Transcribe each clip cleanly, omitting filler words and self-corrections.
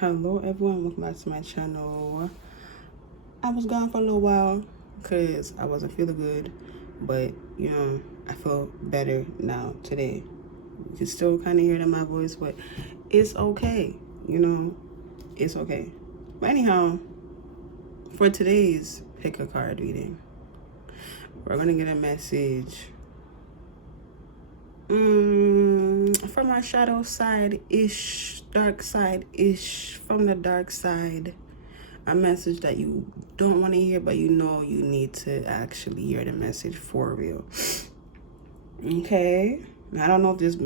Hello everyone, welcome back to my channel. I was gone for a little while because I wasn't feeling good, but I feel better now today. You can still kind of hear it in my voice, but it's okay. It's okay. But anyhow, for today's pick a card reading, we're gonna get a message from our shadow side ish, dark side ish, from the dark side. A message that you don't want to hear, but you know you need to actually hear the message for real. Okay, I don't know if this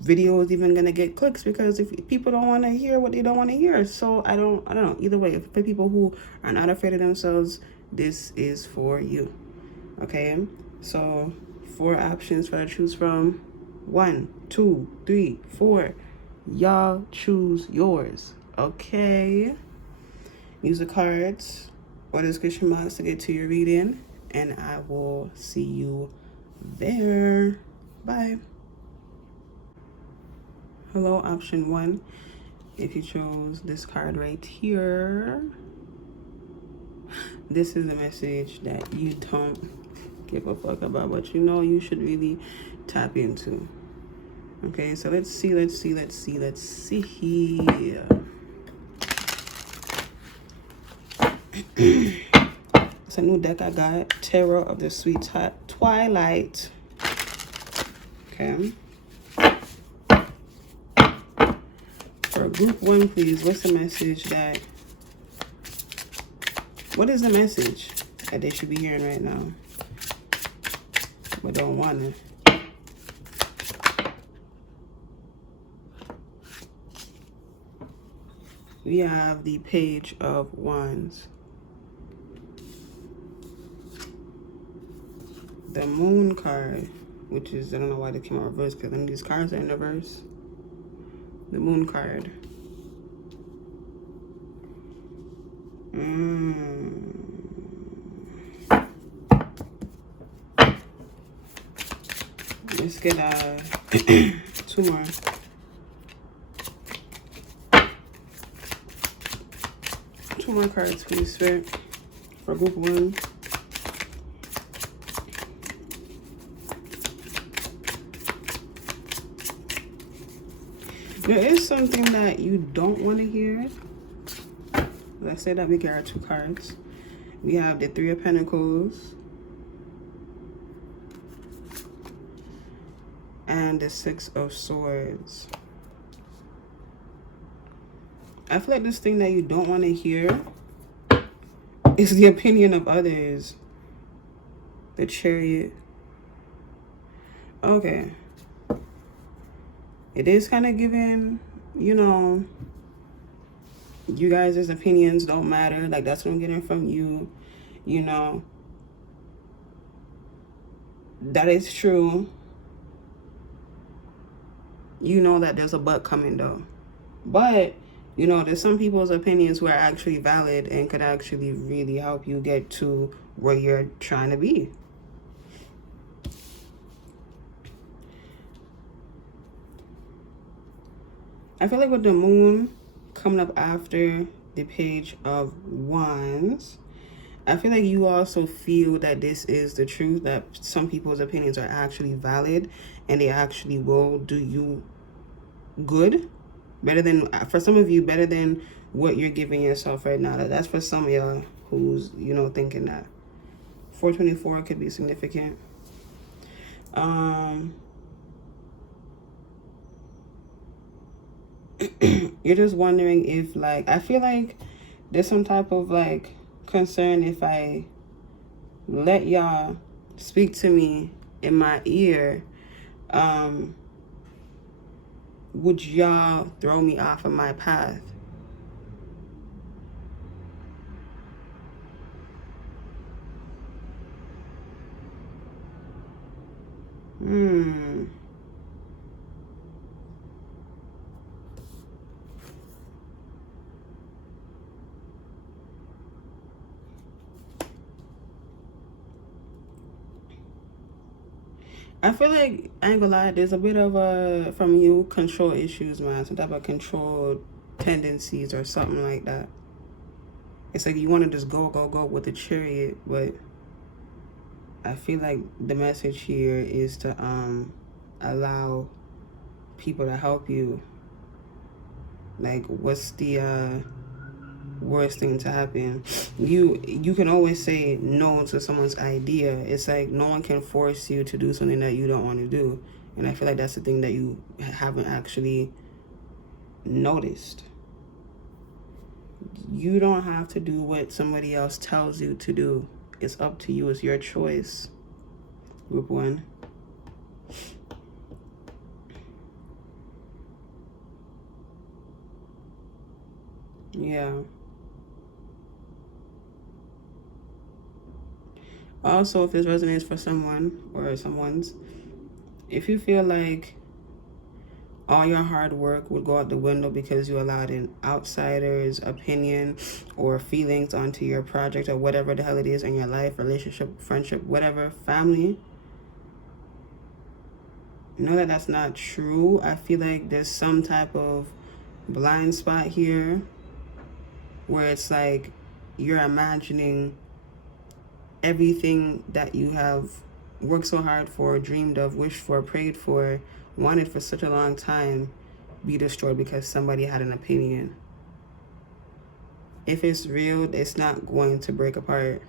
video is even gonna get clicks because if people don't want to hear what they don't want to hear, so I don't know. Either way, for people who are not afraid of themselves, this is for you. Okay, so 4 options for to choose from. 1, 2, 3, 4. Y'all choose yours. Okay. Use the cards or the description box to get to your reading, and I will see you there. Bye. Hello, option 1. If you chose this card right here, this is a message that you don't give a fuck about, but you should really tap into. Okay, so let's see. It's a new deck I got, Tarot of the Sweet Twilight. Okay. For group 1, please, what's the message what is the message that they should be hearing right now, but don't want to? We have the Page of Wands, the Moon card, which is, I don't know why they came out reverse because these cards are in reverse. The Moon card. Let's get 2 more. Two more cards, please, Spirit, for group 1. There is something that you don't want to hear. Let's say that we get our 2 cards. We have the 3 of Pentacles and the 6 of Swords. I feel like this thing that you don't want to hear is the opinion of others. The Chariot. Okay. It is kind of giving, you guys' opinions don't matter. Like, that's what I'm getting from you. That is true. You know that there's a but coming, though. But, there's some people's opinions who are actually valid and could actually really help you get to where you're trying to be. I feel like with the Moon coming up after the Page of Wands, I feel like you also feel that this is the truth, that some people's opinions are actually valid and they actually will do you good. Better than, for some of you, better than what you're giving yourself right now. That's for some of y'all who's, thinking that. 424 could be significant. You're just wondering if, like, I feel like there's some type of, like, concern if I let y'all speak to me in my ear, would y'all throw me off of my path? I feel like, I ain't gonna lie, there's a bit of from you, control issues, man. Some type of control tendencies or something like that. It's like you want to just go with the chariot, but I feel like the message here is to allow people to help you. Like, what's the worst thing to happen? You can always say no to someone's idea. It's like no one can force you to do something that you don't want to do. And I feel like that's the thing that you haven't actually noticed. You don't have to do what somebody else tells you to do. It's up to you. It's your choice. Group 1. Yeah. Also, if this resonates for someone or someone's, if you feel like all your hard work would go out the window because you allowed an outsider's opinion or feelings onto your project or whatever the hell it is in your life, relationship, friendship, whatever, family, know that that's not true. I feel like there's some type of blind spot here where it's like you're imagining everything that you have worked so hard for, dreamed of, wished for, prayed for, wanted for such a long time be destroyed because somebody had an opinion. If it's real, it's not going to break apart.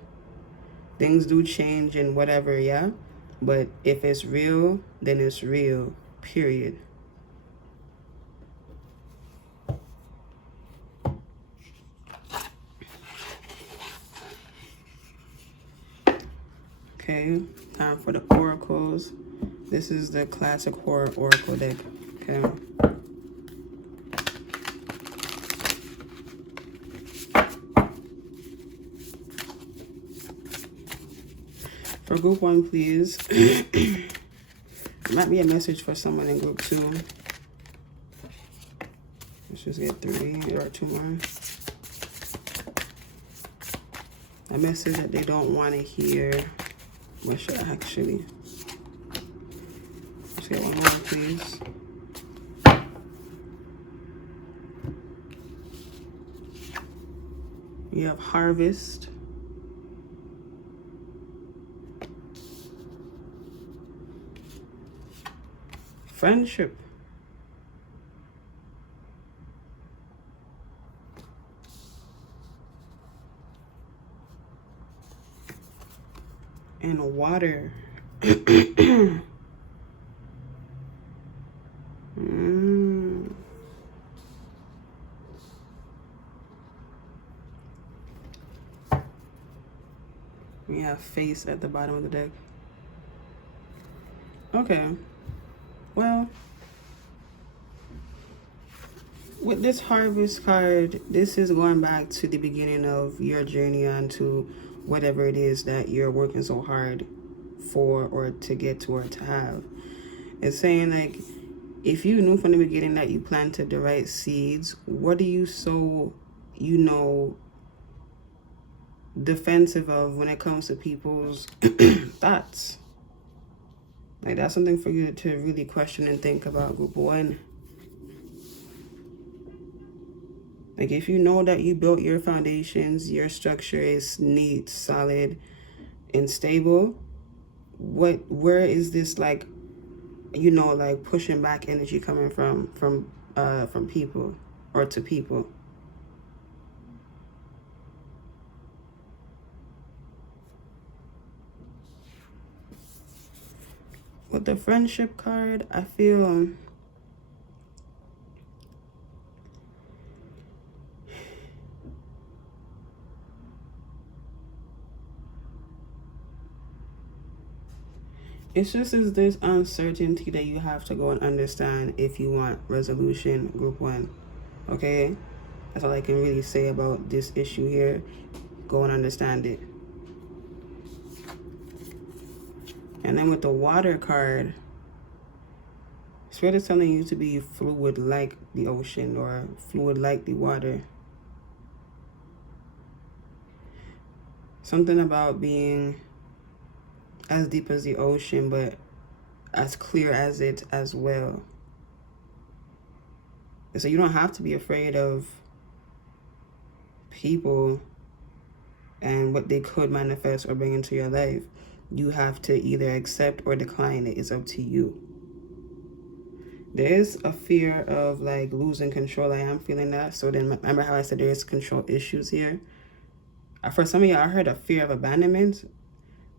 Things do change and whatever, yeah? But if it's real, then it's real, period. Okay, time for the oracles. This is the classic horror oracle deck. Okay. For group 1, please. Might be a message for someone in group 2. Let's just get 3 or 2 more. A message that they don't want to hear. What should I actually? Let's get 1 more, please. You have harvest. Friendship. And water. We have face at the bottom of the deck. Okay. Well, with this harvest card, this is going back to the beginning of your journey onto whatever it is that you're working so hard for or to get to or to have. It's saying, like, if you knew from the beginning that you planted the right seeds, what are you so, defensive of when it comes to people's thoughts? Like, that's something for you to really question and think about, group 1. Like, if you know that you built your foundations, your structure is neat, solid, and stable, where is this, like, like pushing back energy coming from people or to people? With the friendship card, I feel it's just is this uncertainty that you have to go and understand if you want resolution, group 1. Okay? That's all I can really say about this issue here. Go and understand it. And then with the water card, Spirit is telling you to be fluid like the ocean or fluid like the water. Something about being as deep as the ocean, but as clear as it as well. So you don't have to be afraid of people and what they could manifest or bring into your life. You have to either accept or decline it. It's up to you. There is a fear of like losing control. I am feeling that. So then remember how I said there is control issues here? For some of y'all, I heard a fear of abandonment.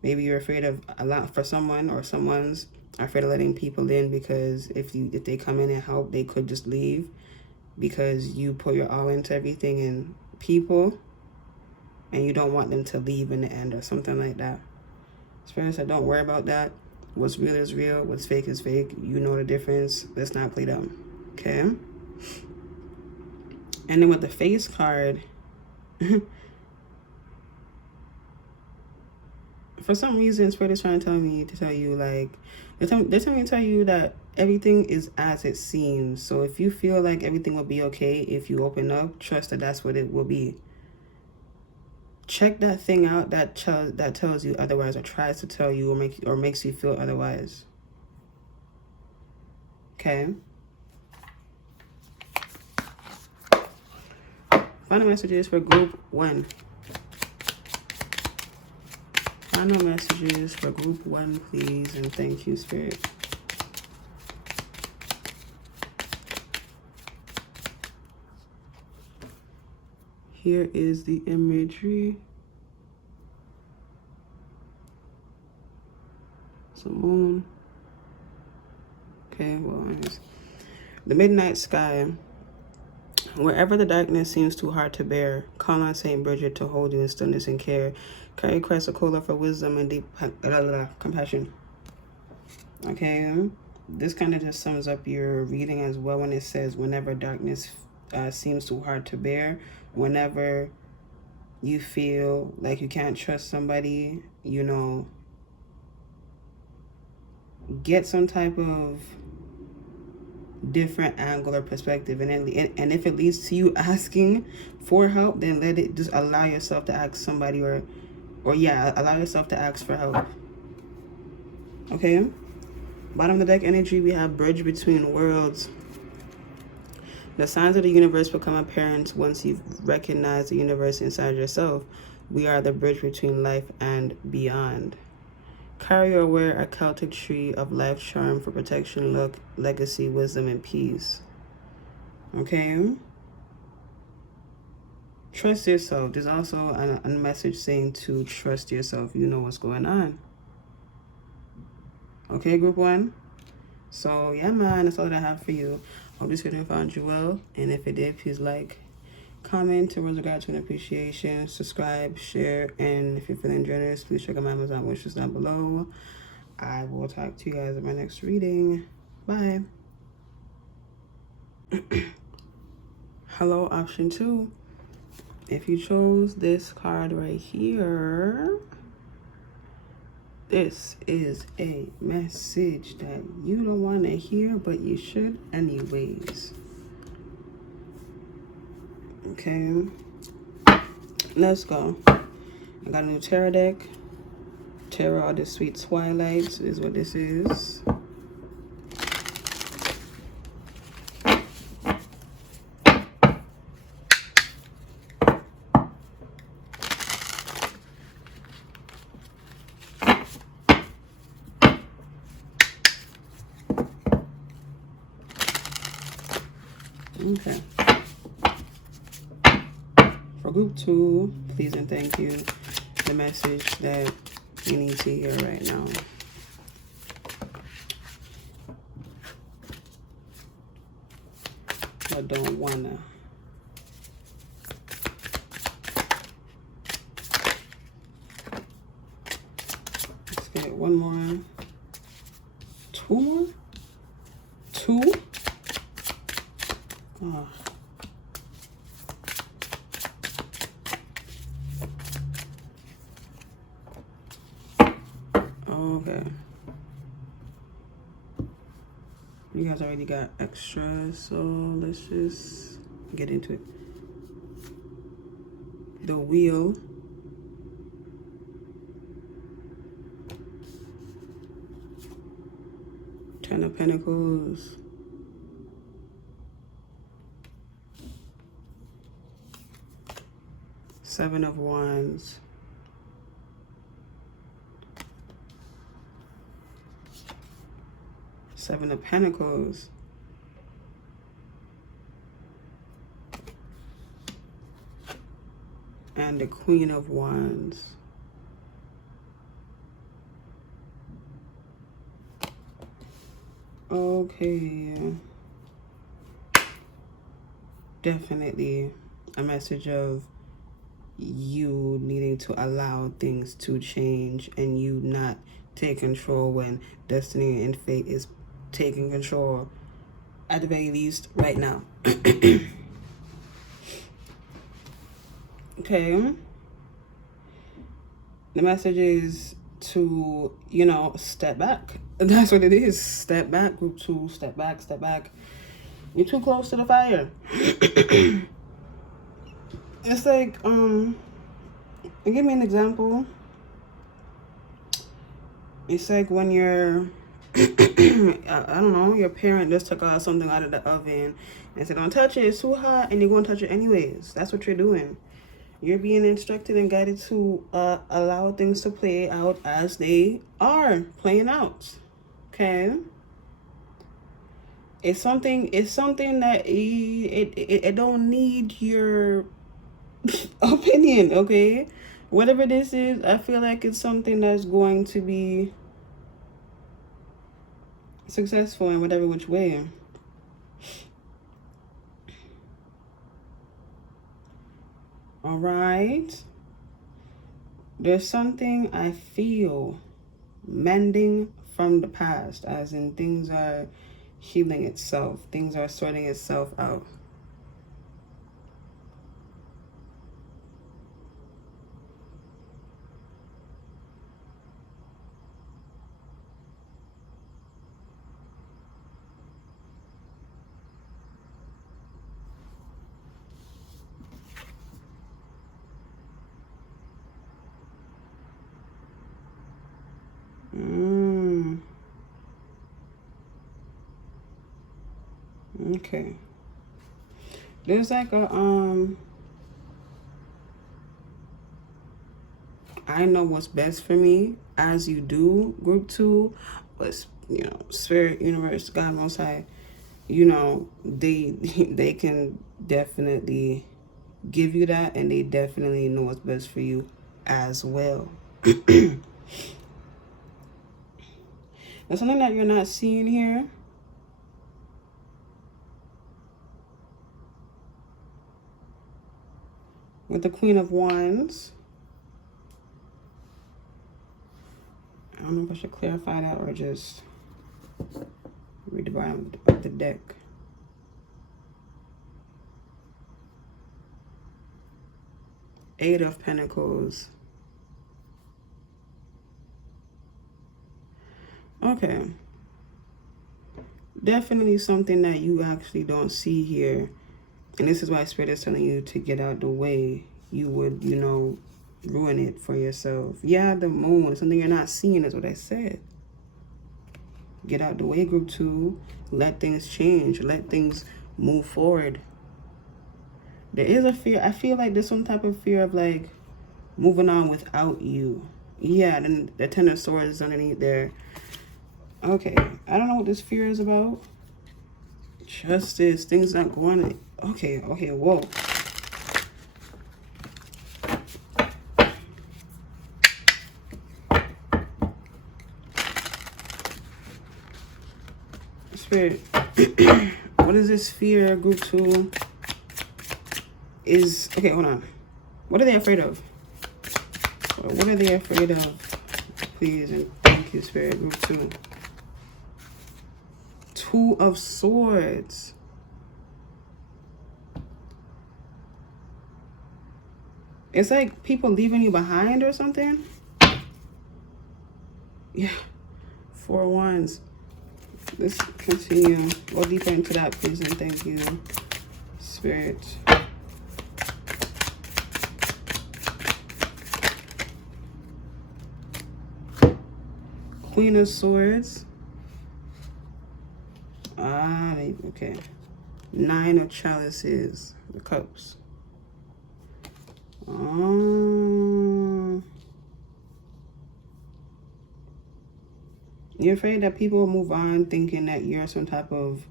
Maybe you're afraid of a lot for someone, or someone's afraid of letting people in because if they come in and help, they could just leave because you put your all into everything and people, and you don't want them to leave in the end or something like that. Spirit said, don't worry about that. What's real is real. What's fake is fake. You know the difference. Let's not play dumb. Okay? And then with the face card, for some reason, Spirit is trying to tell you, like, they're telling me to tell you that everything is as it seems. So if you feel like everything will be okay if you open up, trust that that's what it will be. Check that thing out that tells you otherwise, or tries to tell you, or makes you feel otherwise. Okay. Final messages for group 1. Final messages for group 1, please, and thank you, Spirit. Here is the imagery. It's a moon. Okay, well, anyways. The midnight sky. Wherever the darkness seems too hard to bear, call on Saint Bridget to hold you in stillness and care. Carry Christ a cola for wisdom and deep compassion. Okay, this kind of just sums up your reading as well when it says whenever darkness seems too hard to bear, whenever you feel like you can't trust somebody, you know, get some type of different angle or perspective, and if it leads to you asking for help, then let it, just allow yourself to ask somebody, or allow yourself to ask for help. Okay, bottom of the deck energy, we have bridge between worlds. The signs of the universe become apparent once you've recognized the universe inside yourself. We are the bridge between life and beyond. Carry or wear a Celtic tree of life charm for protection, luck, legacy, wisdom, and peace. Okay? Trust yourself. There's also a message saying to trust yourself. You know what's going on. Okay, group 1? So, yeah, man, that's all that I have for you. Hope this video found you well. And if it did, please like, comment, words of gratitude and appreciation, subscribe, share, and if you're feeling generous, please check out my Amazon wishlist down below. I will talk to you guys in my next reading. Bye. Hello, option 2. If you chose this card right here, this is a message that you don't want to hear, but you should anyways. Okay, let's go. I got a new tarot deck. Tarot of the Sweet Twilight is what this is. Okay. For group 2, please and thank you. The message that you need to hear right now. I don't wanna. Let's get one more. 2 more? 2? Oh. Okay. You guys already got extras, so let's just get into it. The Wheel. Ten of Pentacles. Seven of Wands. Seven of Pentacles. And the Queen of Wands. Okay. Definitely a message of you needing to allow things to change and you not take control when destiny and fate is taking control, at the very least right now. Okay. The message is to, you know, step back. That's what it is. Step back, group 2. Step back, step back. You're too close to the fire. It's like, give me an example. It's like when you're, I don't know, your parent just took out something out of the oven and said, don't touch it, it's too hot, and you're going to touch it anyways. That's what you're doing. You're being instructed and guided to allow things to play out as they are playing out. Okay? It's something that it don't need your opinion, okay? Whatever this is, I feel like it's something that's going to be successful in whatever which way. All right. There's something I feel mending from the past, as in things are healing itself. Things are sorting itself out. Okay. There's like a I know what's best for me, as you do, group 2, but you know, spirit, universe, God Most High, you know, they can definitely give you that, and they definitely know what's best for you as well. There's something that you're not seeing here. With the Queen of Wands. I don't know if I should clarify that or just read the bottom of the deck. Eight of Pentacles. Okay. Definitely something that you actually don't see here. And this is why Spirit is telling you to get out the way. You would, you know, ruin it for yourself. Yeah, the moon, something you're not seeing is what I said. Get out the way, group 2. Let things change. Let things move forward. There is a fear. I feel like there's some type of fear of like moving on without you. Yeah, then the Ten of Swords is underneath there. Okay, I don't know what this fear is about. Justice, things not going. Okay, whoa. Spirit, what is this fear, group 2? Is, okay, hold on. What are they afraid of? What are they afraid of? Please and thank you, Spirit, group 2. Two of Swords. It's like people leaving you behind or something. Yeah. Four of Wands. Let's continue. Go deeper into that, please, and thank you, Spirit. Queen of Swords. Okay. Nine of Chalices. The Cups. You're afraid that people will move on thinking that you're some type of,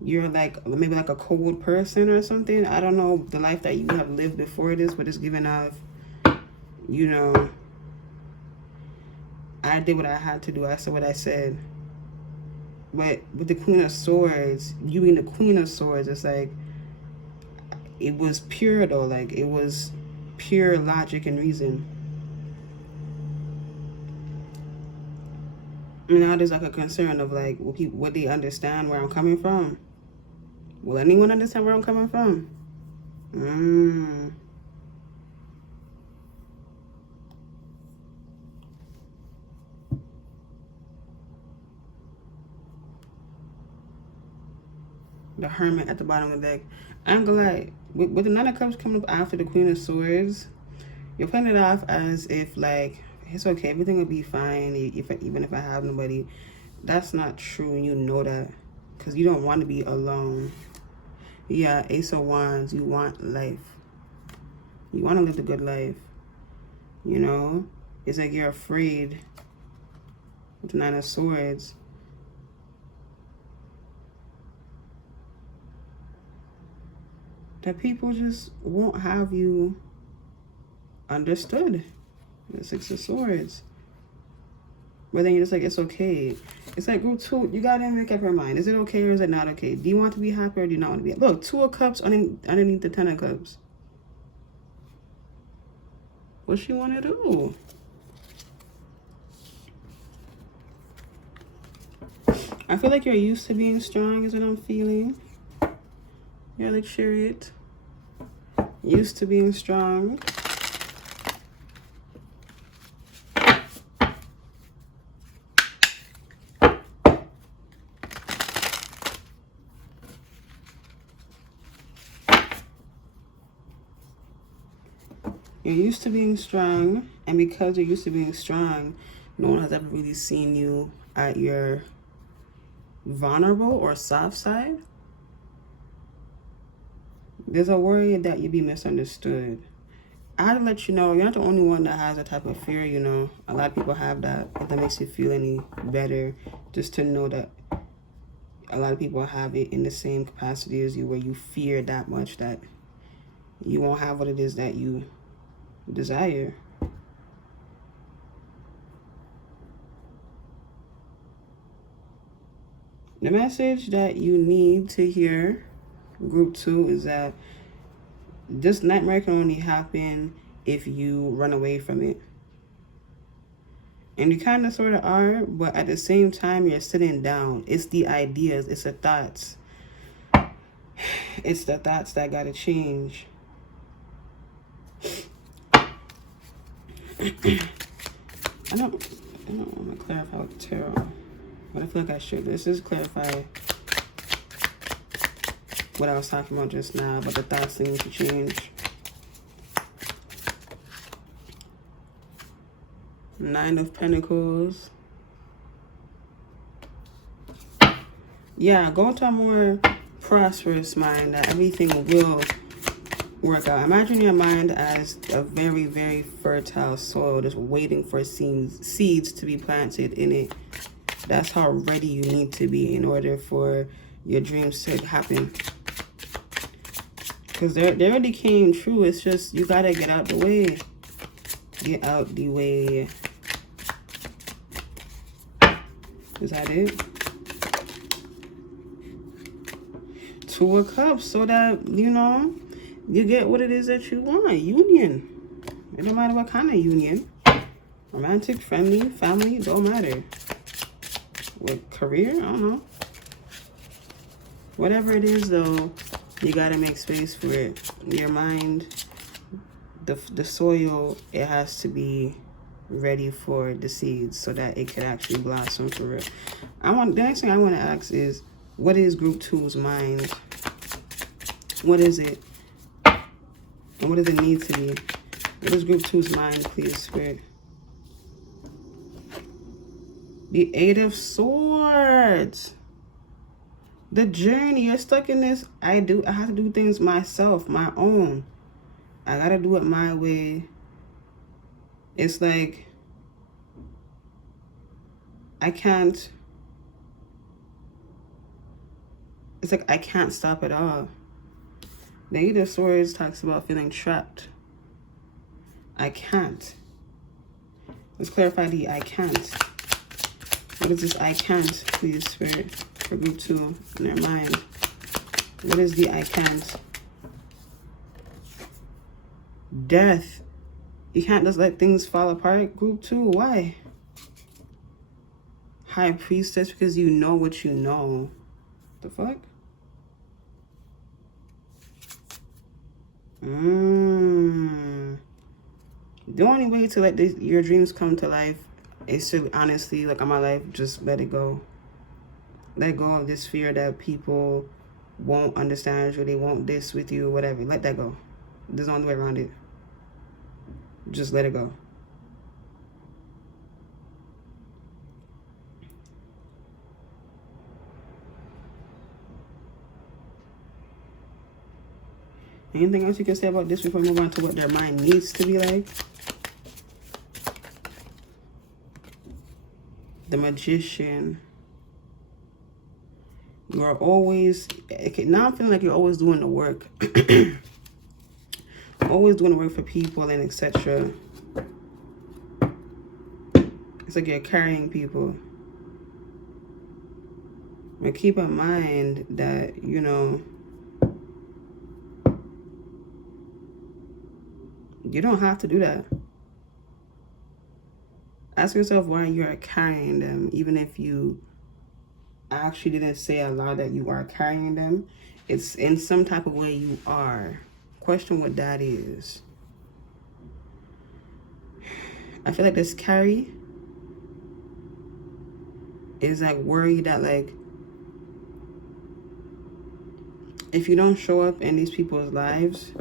you're like maybe like a cold person or something. I don't know the life that you have lived before this, but it's giving off, you know, I did what I had to do. I said what I said. But with the Queen of Swords, you being the Queen of Swords, it's like, it was pure though. Like, it was pure logic and reason. And now there's like a concern of like, will people, would they understand where I'm coming from? Will anyone understand where I'm coming from? The Hermit at the bottom of the deck. I'm glad with the Nine of Cups coming up after the Queen of Swords, you're putting it off as if like it's okay, everything will be fine even if I have nobody. That's not true, and you know that, because you don't want to be alone. Yeah, Ace of Wands, you want life. You want to live the good life. You know, it's like you're afraid with the Nine of Swords. That people just won't have you understood. The Six of Swords. But then you're just like, it's okay. It's like, group 2, you gotta make up your mind. Is it okay or is it not okay? Do you want to be happy or do you not want to be? Look, 2 of Cups underneath the 10 of Cups. What she want to do? I feel like you're used to being strong is what I'm feeling. You're like Chariot. Used to being strong. You're used to being strong, and because you're used to being strong, no one has ever really seen you at your vulnerable or soft side. There's a worry that you'd be misunderstood. I had to let you know, you're not the only one that has that type of fear, you know. A lot of people have that. If that makes you feel any better, just to know that a lot of people have it in the same capacity as you, where you fear that much that you won't have what it is that you desire. The message that you need to hear, group 2, is that this nightmare can only happen if you run away from it. And you kind of sort of are, but at the same time, you're sitting down. It's the ideas, it's the thoughts. It's the thoughts that gotta change. I don't want to clarify with the tarot, but I feel like I should. Let's just clarify what I was talking about just now, but the thoughts need to change. 9 of Pentacles. Yeah, go into a more prosperous mind that everything will work out. Imagine your mind as a very, very fertile soil, just waiting for seeds to be planted in it. That's how ready you need to be in order for your dreams to happen. Because they already came true. It's just, you gotta get out the way. Get out the way. Is that it? 2 of Cups, so that, you know, you get what it is that you want. Union. It don't matter what kind of union. Romantic, friendly, family, it don't matter. With career, I don't know. Whatever it is, though, you gotta make space for it. Your mind, the soil, it has to be ready for the seeds so that it could actually blossom for real. The next thing I want to ask is, what is group 2's mind? What is it? And what does it need to be? What is group 2's mind, please, Spirit? The 8 of Swords. The journey. You're stuck in this. I have to do things myself, my own. I gotta do it my way. It's like I can't. It's like I can't stop at all. The Eight of Swords talks about feeling trapped. I can't. Let's clarify the I can't. What is this I can't, please, Spirit, for group 2 in their mind? What is the I can't? Death. You can't just let things fall apart, group 2. Why? High Priestess, because you know what you know. The fuck? The only way to let your dreams come to life is to honestly, like on my life, just let it go. Let go of this fear that people won't understand you, they won't this with you, whatever. Let that go. There's no other way around it. Just let it go. Anything else you can say about this before we move on to what their mind needs to be like? The Magician. You are always, okay, now I'm feeling like you're always doing the work. Always doing the work for people and etc. It's like you're carrying people. But keep in mind that, you know, you don't have to do that. Ask yourself why you are carrying them, even if you actually didn't say a lot that you are carrying them. It's in some type of way you are. Question what that is. I feel like this carry is like worried that like if you don't show up in these people's lives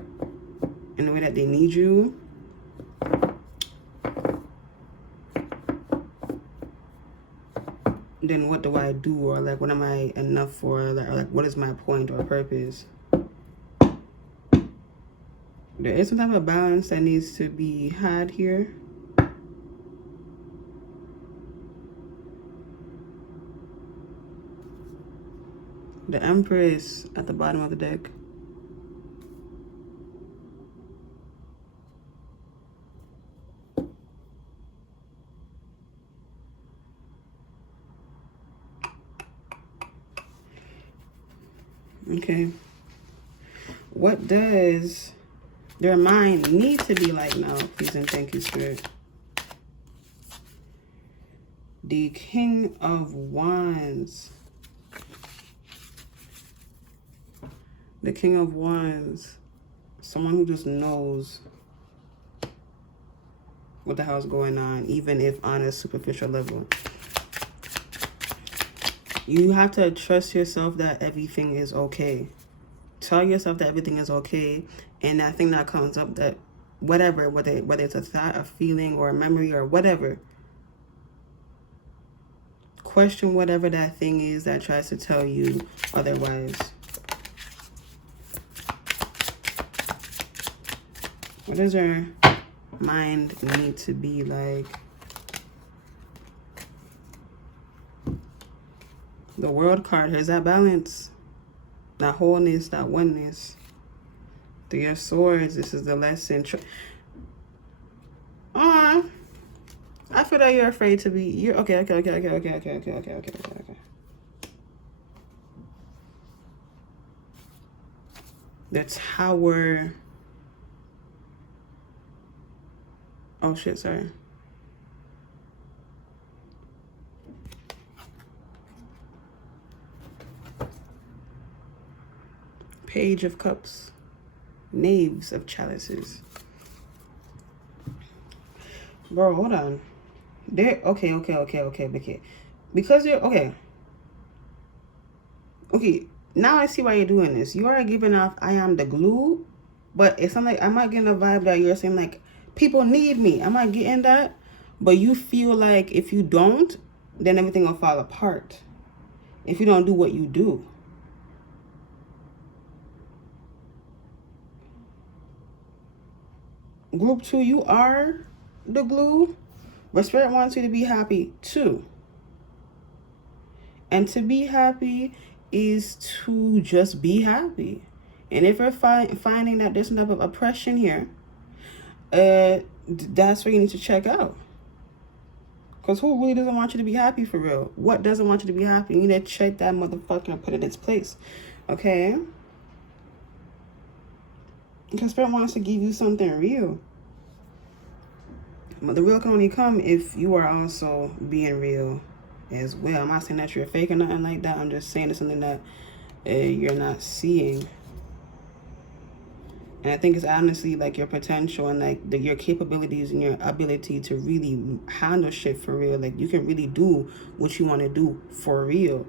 in the way that they need you, then what do I do? Or like, what am I enough for? Or like, what is my point or purpose? There is some type of balance that needs to be had here. The Empress at the bottom of the deck. Okay. What does their mind need to be like now? Please and thank you, Spirit. The King of Wands. The King of Wands. Someone who just knows what the hell's going on, even if on a superficial level. You have to trust yourself that everything is okay. Tell yourself that everything is okay. And that thing that comes up, that whatever, whether it's a thought, a feeling, or a memory, or whatever. Question whatever that thing is that tries to tell you otherwise. What does your mind need to be like? The World card, here's that balance, that wholeness, that oneness. Three of Swords, this is the lesson. I feel that you're afraid to be, you're, okay. The Tower. Oh shit, sorry. Page of Cups. Knaves of Chalices. Bro, hold on. There, okay. Because you're, okay, now I see why you're doing this. You are giving off, I am the glue, but it's not like, I'm not getting the vibe that you're saying, like, people need me. I'm not getting that, but you feel like if you don't, then everything will fall apart. If you don't do what you do. Group 2, you are the glue, but Spirit wants you to be happy too. And to be happy is to just be happy. And if you're finding that there's some type of oppression here, that's where you need to check out. Because who really doesn't want you to be happy for real? What doesn't want you to be happy? You need to check that motherfucker and put it in its place. Okay? Because Spirit wants to give you something real. But the real can only come if you are also being real as well. I'm not saying that you're fake or nothing like that. I'm just saying it's something that you're not seeing. And I think it's honestly like your potential and like your capabilities and your ability to really handle shit for real. Like you can really do what you want to do for real.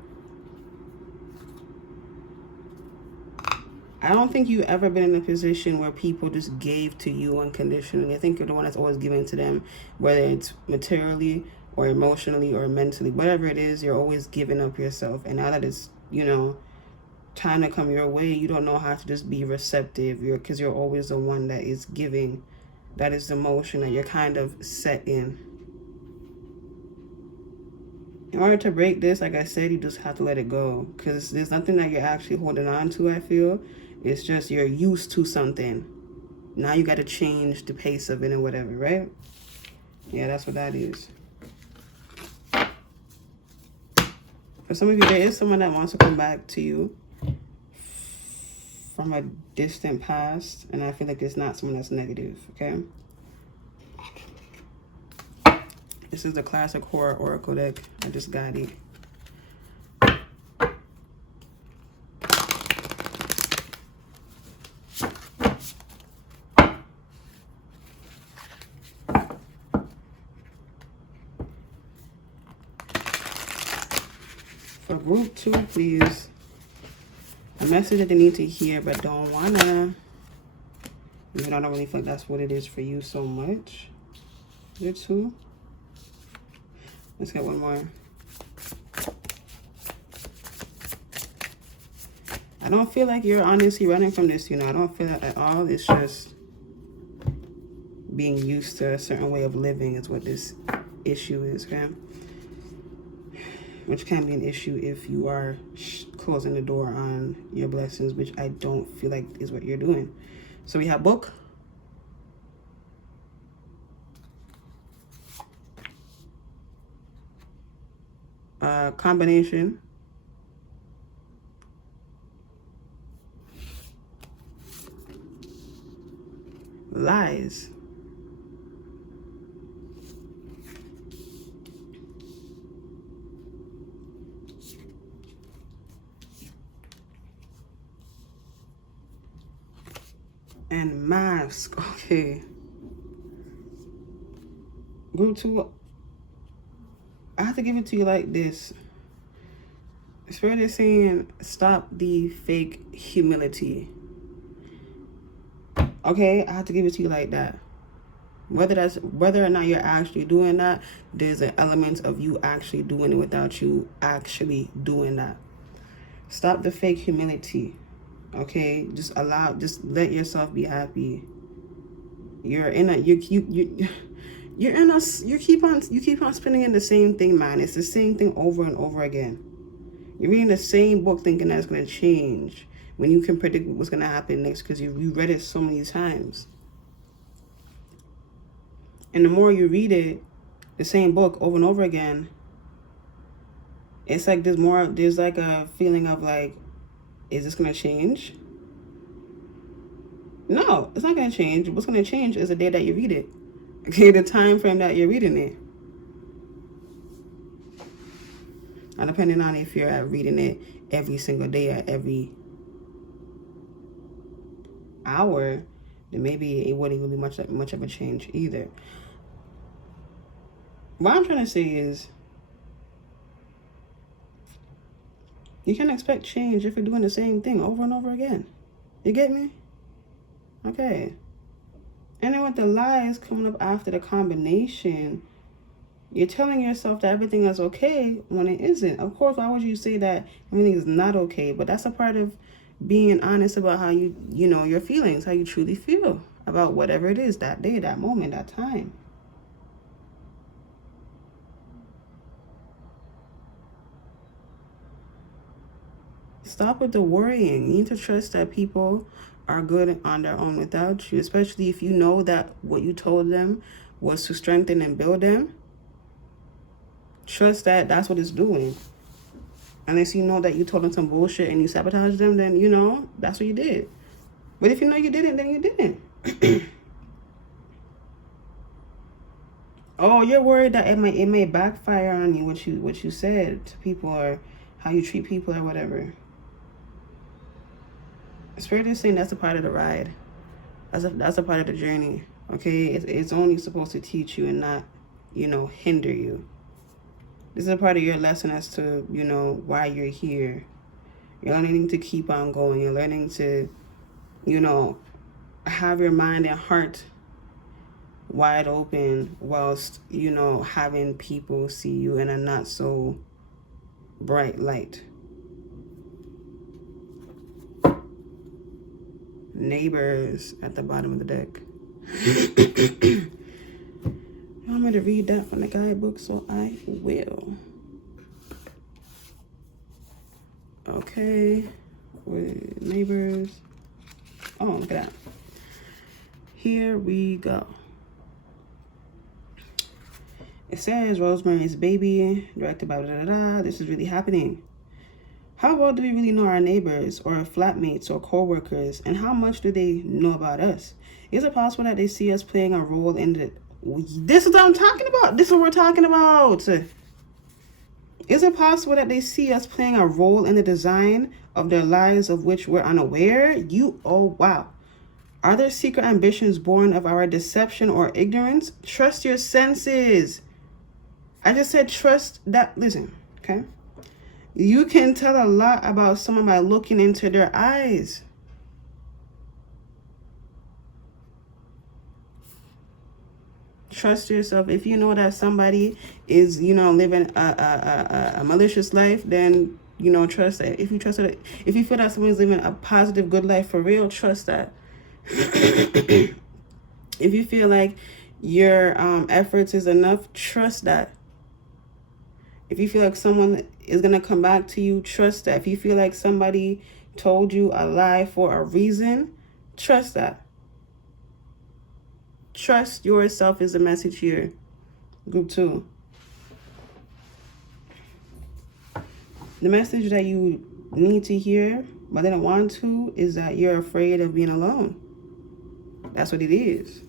I don't think you've ever been in a position where people just gave to you unconditionally. I think you're the one that's always giving to them, whether it's materially or emotionally or mentally. Whatever it is, you're always giving up yourself. And now that it's, you know, time to come your way, you don't know how to just be receptive. Because you're always the one that is giving. That is the motion that you're kind of set in. In order to break this, like I said, you just have to let it go. Because there's nothing that you're actually holding on to, I feel. It's just you're used to something. Now you got to change the pace of it and whatever, right? Yeah, that's what that is. For some of you, there is someone that wants to come back to you from a distant past. And I feel like it's not someone that's negative, okay? This is the classic horror oracle deck. I just got it. For group 2, please. A message that they need to hear but don't wanna. Even though I don't really feel like that's what it is for you so much. Group 2. Let's get one more. I don't feel like you're honestly running from this, you know. I don't feel that at all. It's just being used to a certain way of living is what this issue is, okay? Which can be an issue if you are closing the door on your blessings, which I don't feel like is what you're doing. So we have book. Combination. Lies. And mask. Okay. Group 2. I have to give it to you like this. Spirit is saying stop the fake humility. Okay, I have to give it to you like that. Whether or not you're actually doing that, there's an element of you actually doing it without you actually doing that. Stop the fake humility. Okay, just let yourself be happy. You keep on spinning in the same thing, man. It's the same thing over and over again. You're reading the same book thinking that it's going to change when you can predict what's going to happen next because you read it so many times. And the more you read it, the same book over and over again, it's like there's like a feeling of like, is this going to change? No, it's not going to change. What's going to change is the day that you read it. Okay, the time frame that you're reading it. Now, depending on if you're reading it every single day or every hour, then maybe it wouldn't even be much of a change either. What I'm trying to say is, you can't expect change if you're doing the same thing over and over again. You get me? Okay. And then with the lies coming up after the combination, you're telling yourself that everything is okay when it isn't. Of course, why would you say that everything is not okay? But that's a part of being honest about how you know, your feelings, how you truly feel. about whatever it is that day, that moment, that time. Stop with the worrying. You need to trust that people are good on their own without you, especially if you know that what you told them was to strengthen and build them. Trust that that's what it's doing. Unless you know that you told them some bullshit and you sabotaged them, then, you know, that's what you did. But if you know you didn't, then you didn't. Oh, you're worried that it may backfire on you, what you said to people or how you treat people or whatever. Spirit is saying that's a part of the ride. That's a part of the journey. Okay, it's only supposed to teach you and not, you know, hinder you. This is a part of your lesson as to, you know, why you're here. You're learning to keep on going. You're learning to, you know, have your mind and heart wide open whilst, you know, having people see you in a not so bright light. Neighbors at the bottom of the deck. You want me to read that from the guidebook, so I will. Okay, with neighbors. Oh, look at that. Here we go. It says Rosemary's Baby, directed by This is really happening. How well do we really know our neighbors or our flatmates or co-workers, and how much do they know about us? Is it possible that they see us playing a role in the... This is what I'm talking about. This is what we're talking about. Is it possible that they see us playing a role in the design of their lives of which we're unaware? Oh, wow. Are there secret ambitions born of our deception or ignorance? Trust your senses. I just said trust that. Listen, okay? You can tell a lot about someone by looking into their eyes. Trust yourself. If you know that somebody is, you know, living a malicious life, then, you know, trust that. If you trust that, if you feel that someone's living a positive, good life for real, trust that. If you feel like your efforts is enough, trust that. If you feel like someone is going to come back to you, trust that. If you feel like somebody told you a lie for a reason, trust that. Trust yourself is the message here. Group 2. The message that you need to hear, but didn't want to, is that you're afraid of being alone. That's what it is.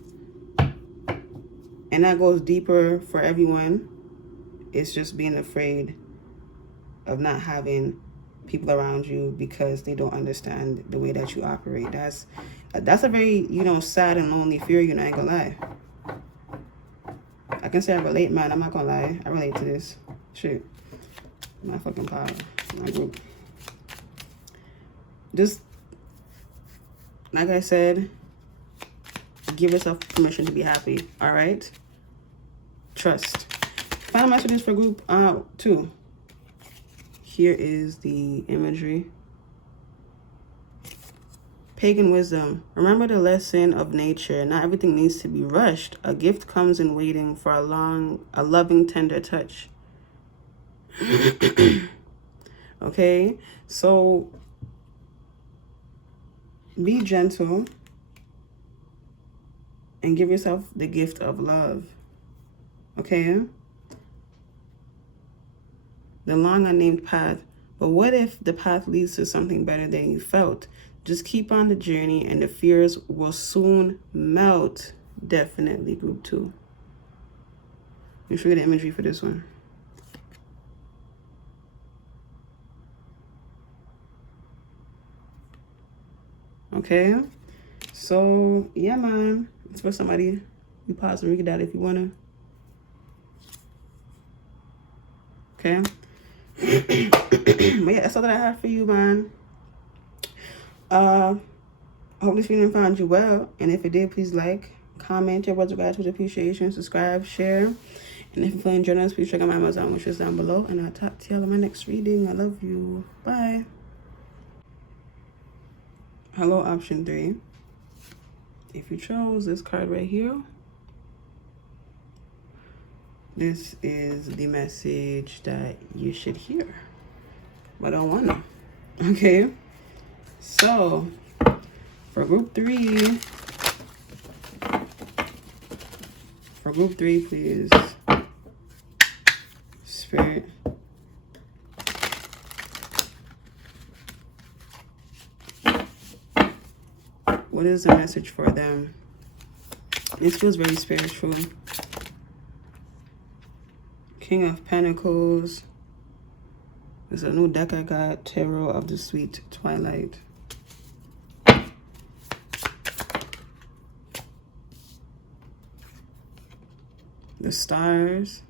And that goes deeper for everyone. It's just being afraid of not having people around you because they don't understand the way that you operate. That's a very, you know, sad and lonely fear, you know, I ain't gonna lie. I can say I relate, man. I'm not gonna lie. I relate to this. Shit. My fucking power. My group. Just, like I said, give yourself permission to be happy, all right? Trust. Final messages for group 2. Here is the imagery. Pagan wisdom. Remember the lesson of nature. Not everything needs to be rushed. A gift comes in waiting for a loving, tender touch. Okay? So, be gentle and give yourself the gift of love. Okay? The long unnamed path. But what if the path leads to something better than you felt? Just keep on the journey and the fears will soon melt. Definitely, group 2. You should read the imagery for this one. Okay? So, yeah, man. It's for somebody. You pause and read that if you want to. Okay? But yeah, that's all that I have for you, man. I hope this video found you well. And if it did, please like, comment your words of gratitude, appreciation, subscribe, share. And if you're feeling generous, please check out my Amazon wishlist down below. And I'll talk to y'all in my next reading. I love you. Bye. Hello, option 3. If you chose this card right here, this is the message that you should hear, but I don't want to. Okay, so for group three, please, Spirit, what is the message for them? This feels very spiritual. King of Pentacles. There's a new deck I got. Tarot of the Sweet Twilight. The Stars.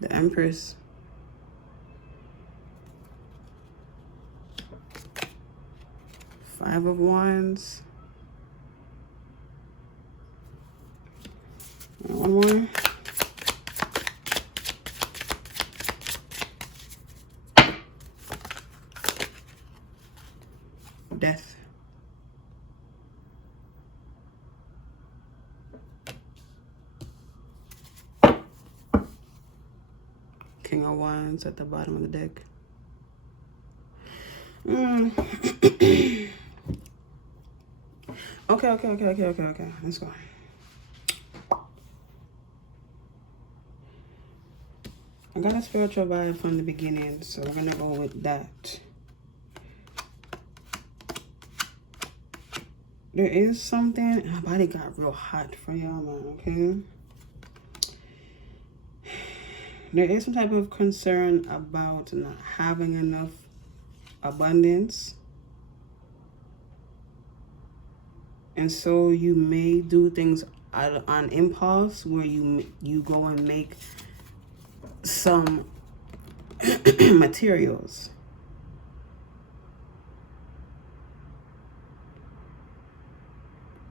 The Empress. Five of Wands. One more. Death. King of Wands at the bottom of the deck. Okay. Let's go. I got a spiritual vibe from the beginning, so we're gonna go with that. There is something, my body got real hot for y'all, man, okay? There is some type of concern about not having enough abundance. And so you may do things on impulse where you go and make some materials.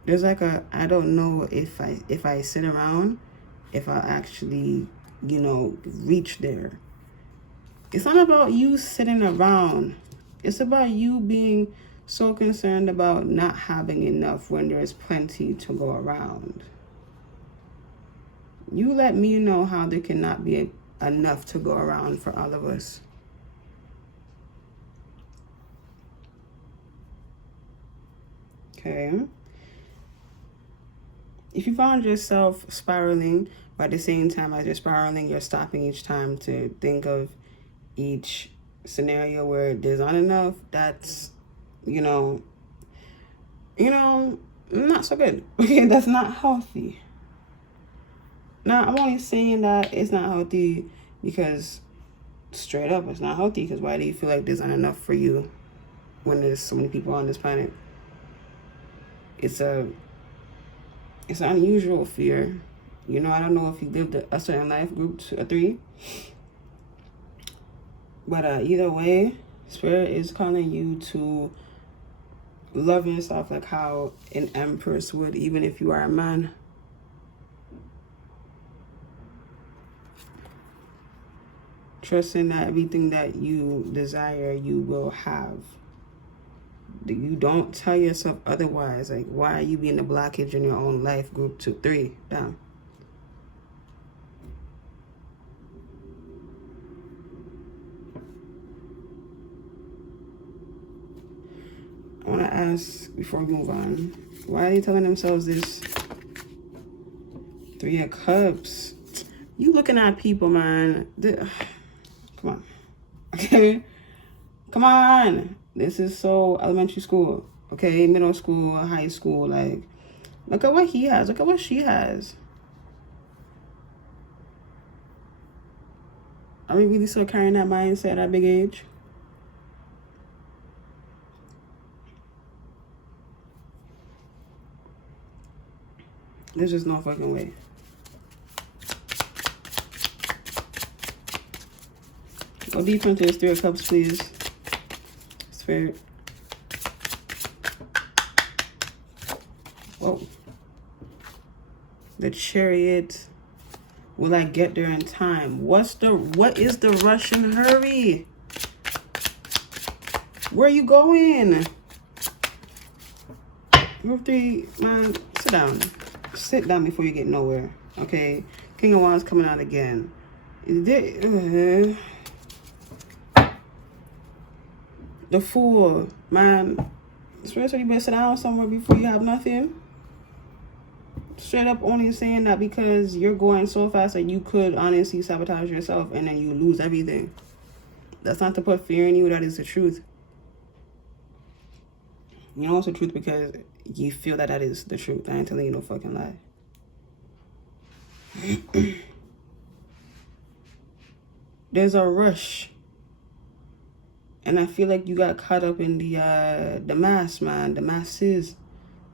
There's like I don't know if I sit around, if I actually, you know, reach there. It's not about you sitting around. It's about you being so concerned about not having enough when there is plenty to go around. You let me know how there cannot be enough to go around for all of us. Okay. If you found yourself spiraling, but at the same time as you're spiraling, you're stopping each time to think of each scenario where there's not enough, that's, you know, not so good. Okay, that's not healthy. Now, I'm only saying that it's not healthy because straight up, it's not healthy, because why do you feel like there's not enough for you when there's so many people on this planet? It's an unusual fear. You know, I don't know if you lived a certain life, group 3. But either way, Spirit is calling you to love yourself like how an empress would, even if you are a man. Trusting that everything that you desire, you will have. You don't tell yourself otherwise. Like, why are you being a blockage in your own life? Group 2, 3, down. I want to ask, before we move on, why are they telling themselves this? 3 of Cups. You looking at people, man. Come on. Okay? Come on. This is so elementary school. Okay? Middle school, high school. Like, look at what he has. Look at what she has. Are we really still carrying that mindset at that big age? There's just no fucking way. Go deeper into this 3 of Cups, please. Spirit. Whoa. The Chariot. Will I get there in time? What is the rush and hurry? Where are you going? Group 3, man, sit down. Sit down before you get nowhere. Okay? King of Wands coming out again. The Fool, man. Especially you better sit down somewhere before you have nothing. Straight up only saying that because you're going so fast that you could honestly sabotage yourself and then you lose everything. That's not to put fear in you. That is the truth. You know it's the truth because you feel that is the truth. I ain't telling you no fucking lie. There's a rush. And I feel like you got caught up in the mass, man. The masses.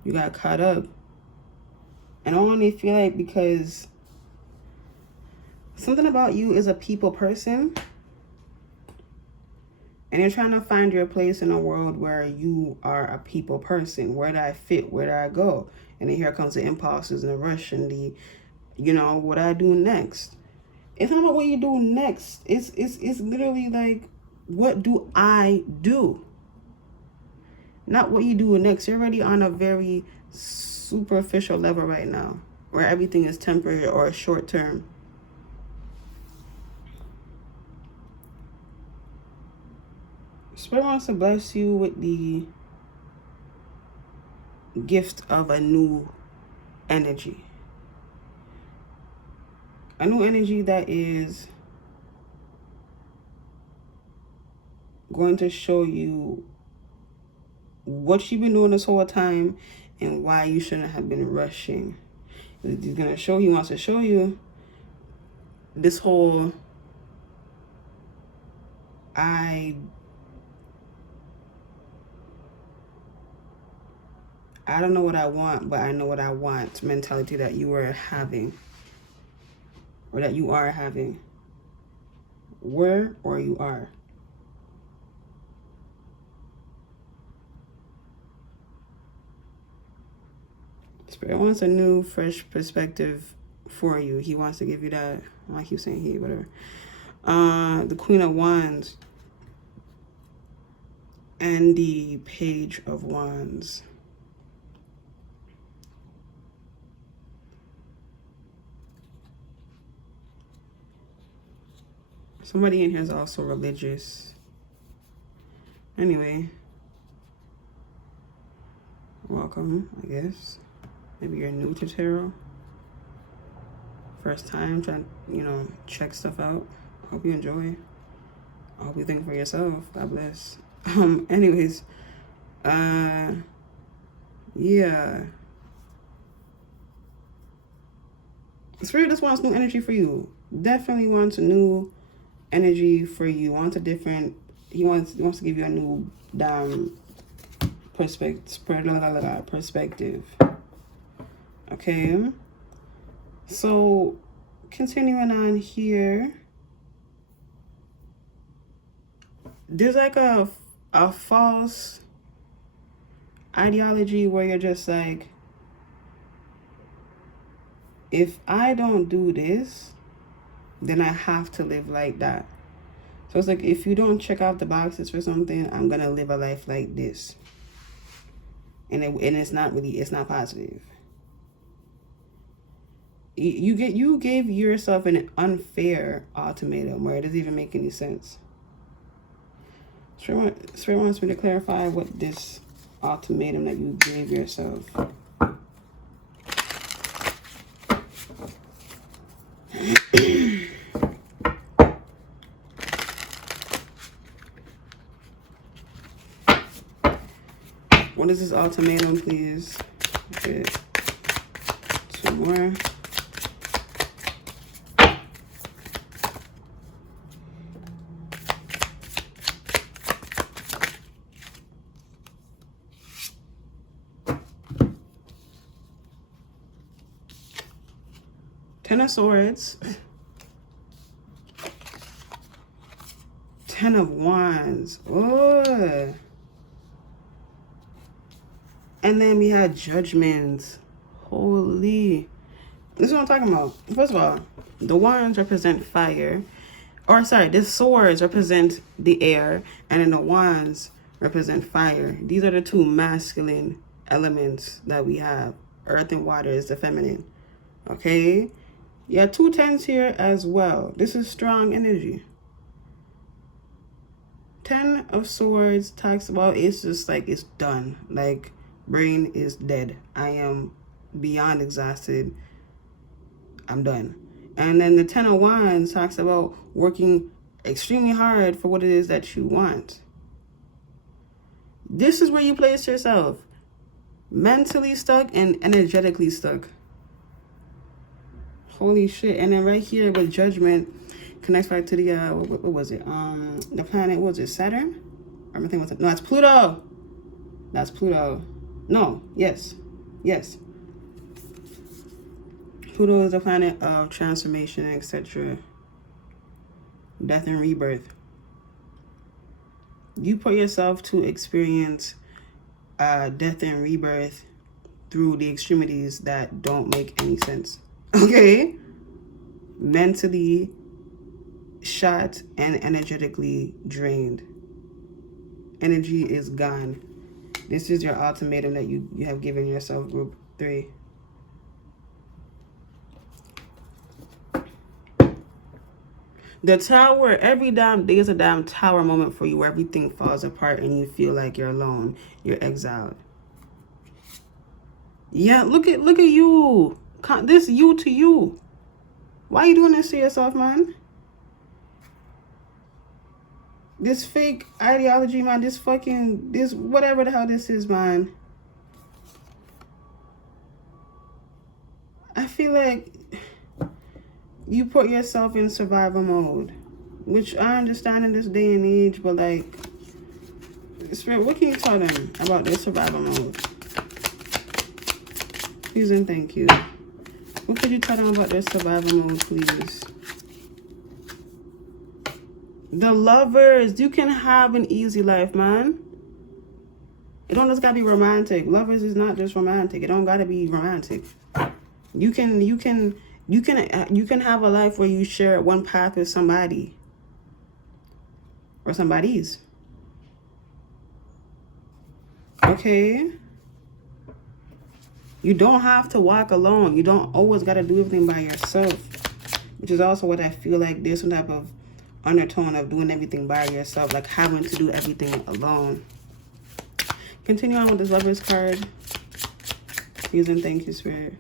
You got caught up. And I only feel like because something about you is a people person. And you're trying to find your place in a world where you are a people person. Where do I fit? Where do I go? And then here comes the impulses and the rush and the, you know, what I do next. It's not about what you do next. It's literally like, what do I do? Not what you do next. You're already on a very superficial level right now, where everything is temporary or short term. Spirit wants to bless you with the gift of a new energy. A new energy that is going to show you what you've been doing this whole time and why you shouldn't have been rushing. He's going to show you, he wants to show you this whole I don't know what I want, but I know what I want mentality that you were having, or that you are having. Were or you are. Spirit wants a new, fresh perspective for you. He wants to give you that. I keep saying he, whatever. The Queen of Wands and the Page of Wands. Somebody in here is also religious. Anyway, welcome, I guess. Maybe you're new to tarot. First time trying to, you know, check stuff out. Hope you enjoy. I hope you think for yourself. God bless. Anyways, yeah. Spirit just wants new energy for you. Definitely wants a new energy for you. Wants a different. He wants to give you a new perspective. Okay. So continuing on here, there's like a false ideology where you're just like, if I don't do this, then I have to live like that. So it's like, if you don't check off the boxes for something, I'm gonna live a life like this. And it's not positive. You gave yourself an unfair ultimatum where it doesn't even make any sense. Spirit wants me to clarify what this ultimatum that you gave yourself. What is this ultimatum, please? Okay. 2 more. Ten of Swords. 10 of Wands. Oh. And then we had Judgment. Holy. This is what I'm talking about. First of all, The wands represent fire. Or sorry, the swords represent the air, and then the wands represent fire. These are the two masculine elements that we have. Earth and water is the feminine. Okay? Yeah, 2 10s here as well. This is strong energy. 10 of swords talks about it's just like it's done. Like brain is dead. I am beyond exhausted. I'm done. And then the 10 of wands talks about working extremely hard for what it is that you want. This is where you place yourself. Mentally stuck and energetically stuck. Holy shit. And then right here with judgment connects back to the what was it? The planet, what was it, Saturn? Everything was no, that's Pluto. That's Pluto. No, yes. Pluto is a planet of transformation, etc. Death and rebirth. You put yourself to experience death and rebirth through the extremities that don't make any sense. Okay? Mentally shot and energetically drained. Energy is gone. This is your ultimatum that you have given yourself, group 3. The tower, every damn day is a damn tower moment for you where everything falls apart and you feel like you're alone. You're exiled. Yeah, look at you. This you to you. Why are you doing this to yourself, man? This fake ideology, man. This whatever the hell this is, man. I feel like you put yourself in survival mode, which I understand in this day and age, but like, Spirit, what can you tell them about their survival mode? Please and thank you. What could you tell them about their survival mode, please? The Lovers, you can have an easy life, man. It don't just gotta be romantic. Lovers is not just romantic. It don't gotta be romantic. You can have a life where you share one path with somebody or somebody's. Okay? You don't have to walk alone. You don't always got to do everything by yourself, which is also what I feel like there's some type of undertone of doing everything by yourself, like having to do everything alone. Continue on with this Lovers card. Please and thank you, Spirit.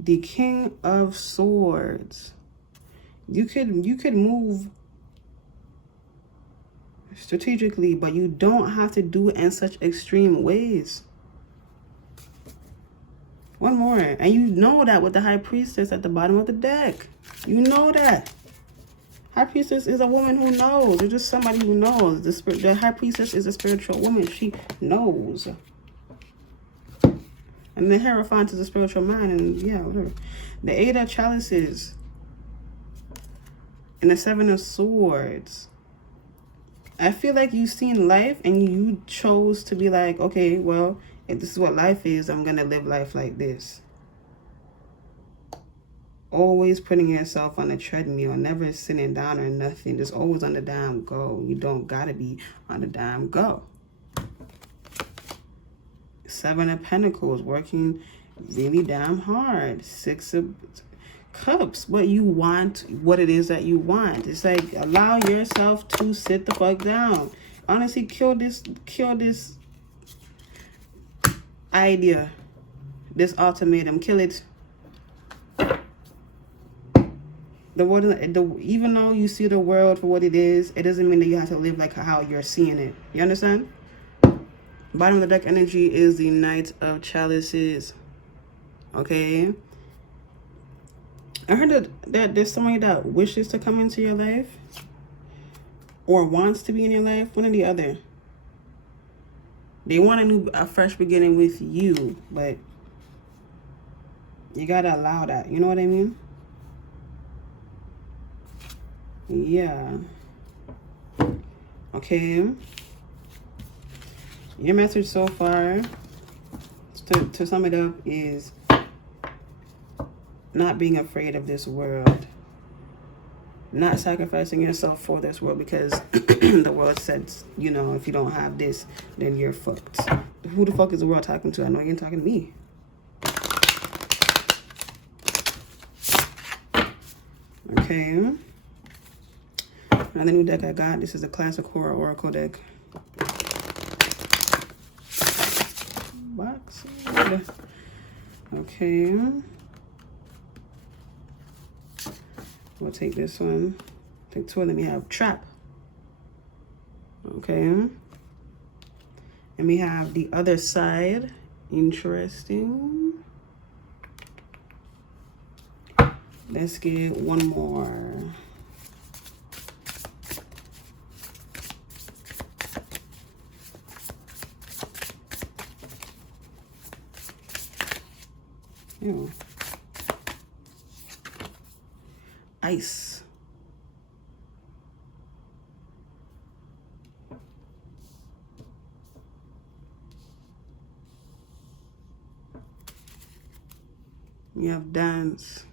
The King of Swords. You could move strategically, but you don't have to do it in such extreme ways. One more. And you know that with the High Priestess at the bottom of the deck. You know that. High Priestess is a woman who knows. It's just somebody who knows. The High Priestess is a spiritual woman. She knows. And the Hierophant is a spiritual man. And yeah, whatever. The 8 of Chalices. And the 7 of Swords. I feel like you've seen life and you chose to be like, okay, well, if this is what life is, I'm going to live life like this. Always putting yourself on a treadmill, never sitting down or nothing. Just always on the damn go. You don't got to be on the damn go. 7 of Pentacles, working really damn hard. 6 of Cups, what you want, what it is that you want. It's like, allow yourself to sit the fuck down. Honestly, kill this idea, this ultimatum, kill it. Even though you see the world for what it is, it doesn't mean that you have to live like how you're seeing it. You understand? Bottom of the deck energy is the Knight of Chalices. Okay? I heard that there's somebody that wishes to come into your life or wants to be in your life, one or the other. They want a fresh beginning with you, but you gotta allow that. You know what I mean? Yeah. Okay. Your message so far, to sum it up, is not being afraid of this world. Not sacrificing yourself for this world because the world says, you know, if you don't have this, then you're fucked. Who the fuck is the world talking to? I know you ain't talking to me. Okay. Another new deck I got. This is the Classic Horror Oracle deck. Box. Okay. We'll take this one. Take two of them. We have Trap. Okay. And we have the other side. Interesting. Let's get one more. Ew. Ice. We have Dance.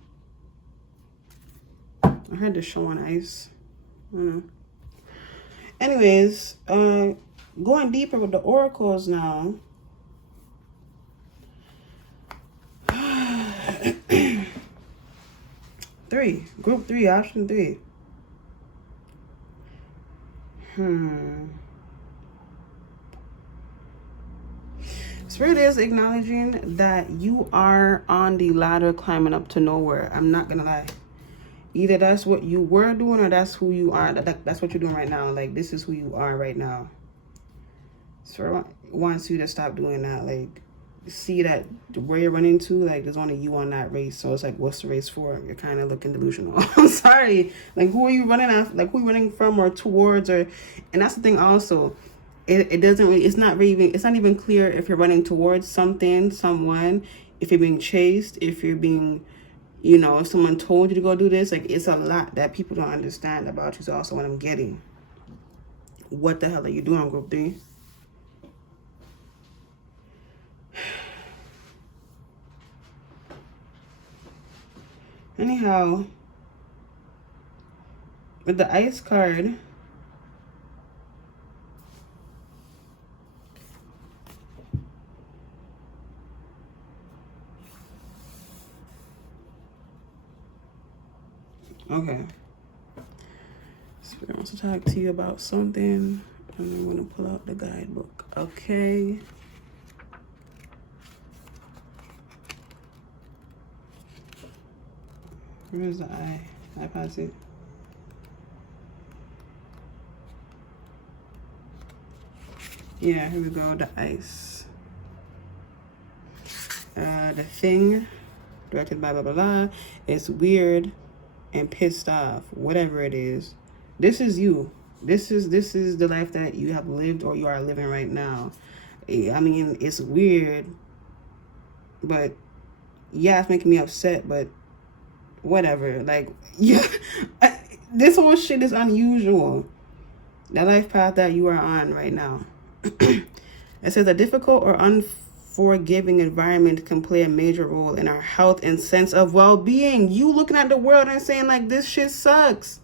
I heard the show on ice. I don't know. Anyways, going deeper with the oracles now. Group 3, option 3. Spirit is acknowledging that you are on the ladder climbing up to nowhere. I'm not gonna lie. Either that's what you were doing or that's who you are. That's what you're doing right now. Like, this is who you are right now. Spirit wants you to stop doing that. Like, see that where you're running to, like, there's only you on that race. So it's like, what's the race for? You're kind of looking delusional. I'm sorry. Like, who are you running after? Like, who are you running from or towards? Or, and that's the thing also. It doesn't really, it's not even clear if you're running towards something, someone, if you're being chased, if you're being, you know, if someone told you to go do this. Like, it's a lot that people don't understand about you. So also what I'm getting. What the hell are you doing, group 3? Anyhow, with the ice card, okay. Spirit wants to talk to you about something, and I'm going to pull out the guidebook. Okay. Where's the eye? I pass it. Yeah, here we go. The ice. The thing, directed by blah blah blah. It's weird and pissed off. Whatever it is, this is you. This is the life that you have lived or you are living right now. I mean, it's weird, but yeah, it's making me upset. But whatever. Like, yeah, this whole shit is unusual. The life path that you are on right now. It says a difficult or unforgiving environment can play a major role in our health and sense of well-being. You looking at the world and saying, like, this shit sucks.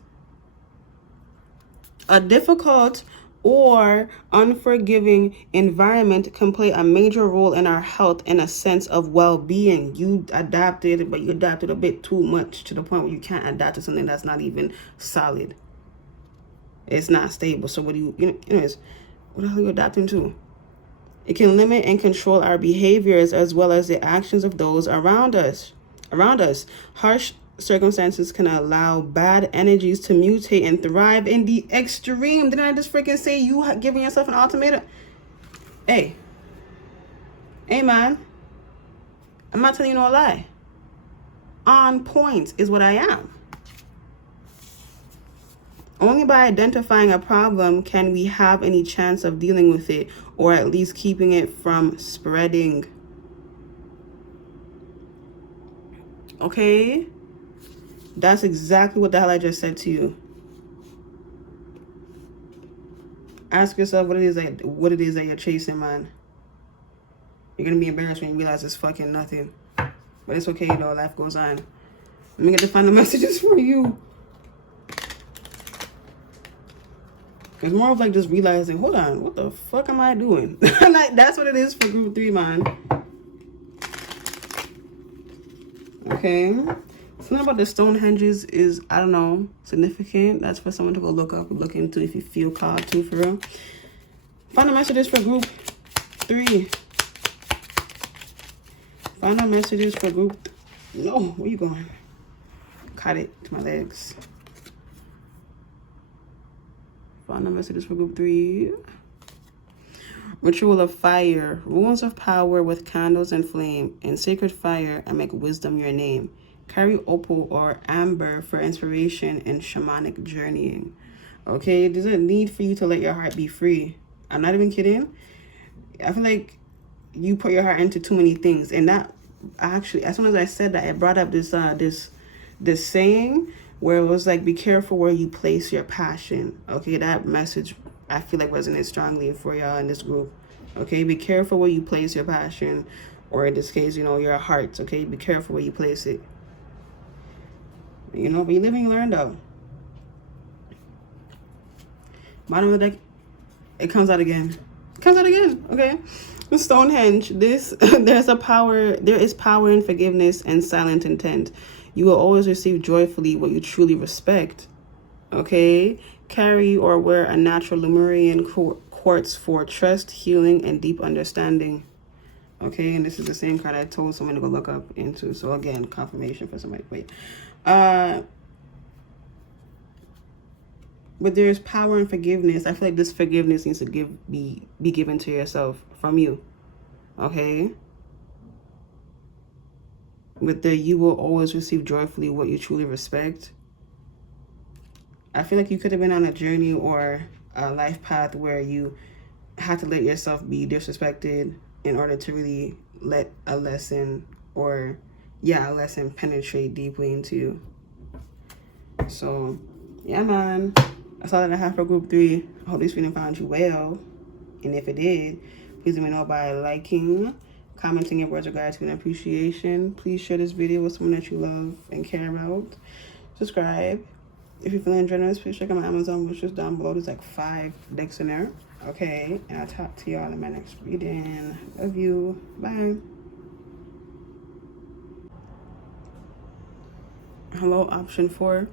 A difficult or unforgiving environment can play a major role in our health and a sense of well-being. You adapted, but you adapted a bit too much to the point where you can't adapt to something that's not even solid. It's not stable. So what do you, anyways, what the hell are you adapting to? It can limit and control our behaviors as well as the actions of those around us. Harsh circumstances can allow bad energies to mutate and thrive in the extreme. Didn't I just freaking say you giving yourself an ultimatum? Hey, man, I'm not telling you no lie. On point is what I am. Only by identifying a problem can we have any chance of dealing with it, or at least keeping it from spreading. Okay? That's exactly what the hell I just said to you. Ask yourself what it is that you're chasing, man. You're gonna be embarrassed when you realize it's fucking nothing. But it's okay, though. Life goes on. Let me get the final messages for you. It's more of like just realizing, hold on, what the fuck am I doing? Like, that's what it is for group 3, man. Okay. Something about the Stonehenges is, I don't know, significant. That's for someone to go look into if you feel called to, for real. Final messages for group 3. Final messages for group... No, where you going? Caught it to my legs. Final messages for group 3. Ritual of fire. Rules of power with candles and flame. In sacred fire, and make wisdom your name. Carry opal or amber for inspiration and shamanic journeying. Okay, there's a need for you to let your heart be free. I'm not even kidding. I feel like you put your heart into too many things, and that actually, as soon as I said that, it brought up this this saying where it was like, be careful where you place your passion. Okay, that message I feel like resonates strongly for y'all in this group. Okay, be careful where you place your passion, or in this case, you know, your heart. Okay, be careful where you place it. You know, but you live and you learn, though. Bottom of the deck, it comes out again. It comes out again. Okay. The Stonehenge. There is power in forgiveness and silent intent. You will always receive joyfully what you truly respect. Okay. Carry or wear a natural Lemurian quartz for trust, healing, and deep understanding. Okay, and this is the same card I told someone to go look up into. So again, confirmation for somebody. Wait. But there's power in forgiveness. I feel like this forgiveness needs to be given to yourself from you. Okay? But you will always receive joyfully what you truly respect. I feel like you could have been on a journey or a life path where you had to let yourself be disrespected in order to really let a lesson penetrate deeply into you. So, yeah, man. That's all that I have for group 3. I hope this reading found you well. And if it did, please let me know by liking, commenting your words of gratitude and appreciation. Please share this video with someone that you love and care about. Subscribe. If you're feeling generous, please check out my Amazon wishlist down below. There's like 5 decks in there. Okay, and I'll talk to y'all in my next reading. Love you. Bye. Hello, option 4.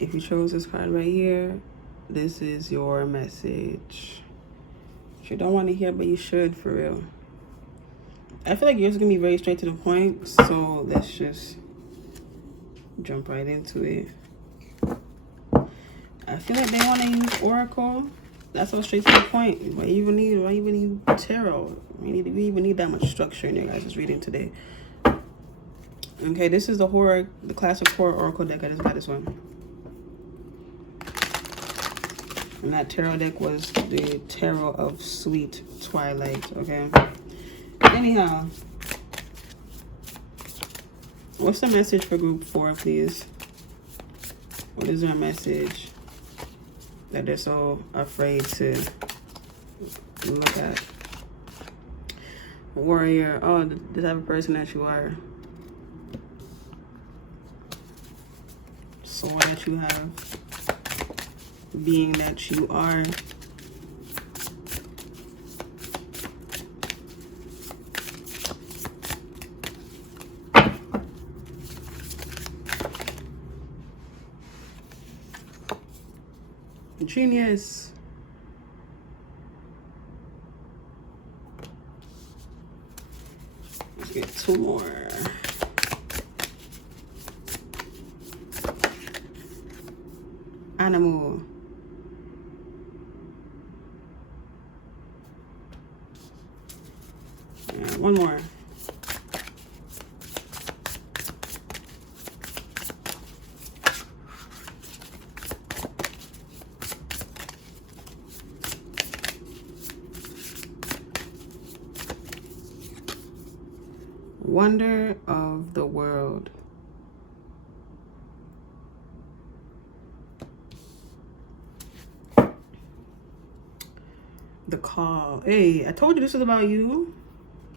If you chose this card right here, this is your message. You don't want to hear, but you should, for real. I feel like yours is going to be very straight to the point, so let's just jump right into it. I feel like they want to use Oracle. That's all straight to the point. Why you even need tarot? We even need that much structure in your guys' reading today. Okay, this is the classic horror Oracle deck. I just got this one. And that tarot deck was the Tarot of Sweet Twilight, okay? Anyhow, what's the message for group 4, please? What is their message that they're so afraid to look at? Warrior. Oh, the type of person that you are. Sword that you have. Being that you are. Genius. Let's get 2 more. Animal. And 1 more. Wonder of the world. The call. Hey, I told you this was about you.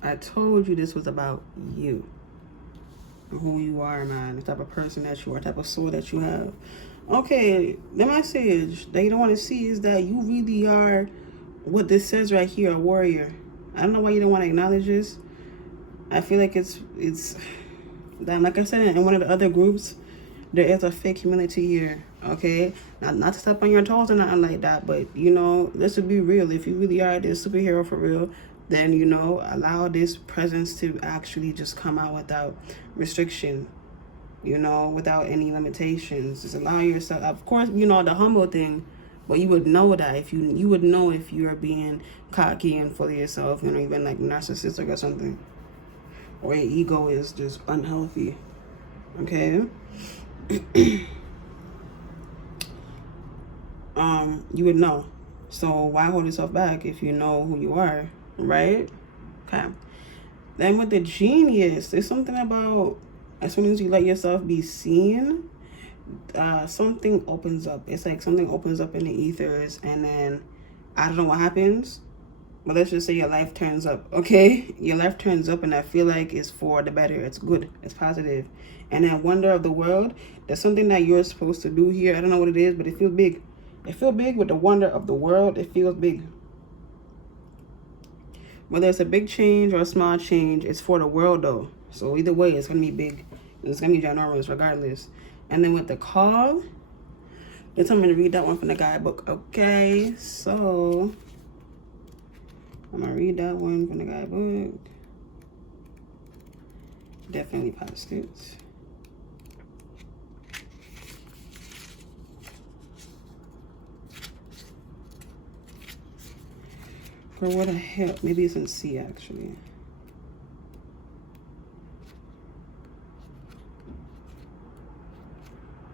I told you this was about you. Who you are, man. The type of person that you are, the type of soul that you have. Okay, the message that you don't want to see is that you really are what this says right here, a warrior. I don't know why you don't want to acknowledge this. I feel like it's that, like I said in one of the other groups, there is a fake humility here. Okay, not to step on your toes or nothing like that, but you know, let's be real. If you really are this superhero for real, then you know, allow this presence to actually just come out without restriction, you know, without any limitations. Just allowing yourself, of course, you know, the humble thing, but you would know that if you would know if you are being cocky and full of yourself, you know, even like narcissistic or something, or your ego is just unhealthy. Okay. You would know. So why hold yourself back if you know who you are, right? Okay. Then with the genius, there's something about as soon as you let yourself be seen, something opens up. It's like something opens up in the ethers, and then I don't know what happens, but let's just say your life turns up, okay? Your life turns up, and I feel like it's for the better. It's good. It's positive. And then wonder of the world, there's something that you're supposed to do here. I don't know what it is, but it feels big. It feels big with the wonder of the world. It feels big. Whether it's a big change or a small change, it's for the world though. So either way, it's going to be big. It's going to be ginormous regardless. And then with the call, they told me to read that one from the guidebook. Okay, so I'm going to read that one from the guidebook. Definitely post it. Or what the hell? Maybe it's in C actually.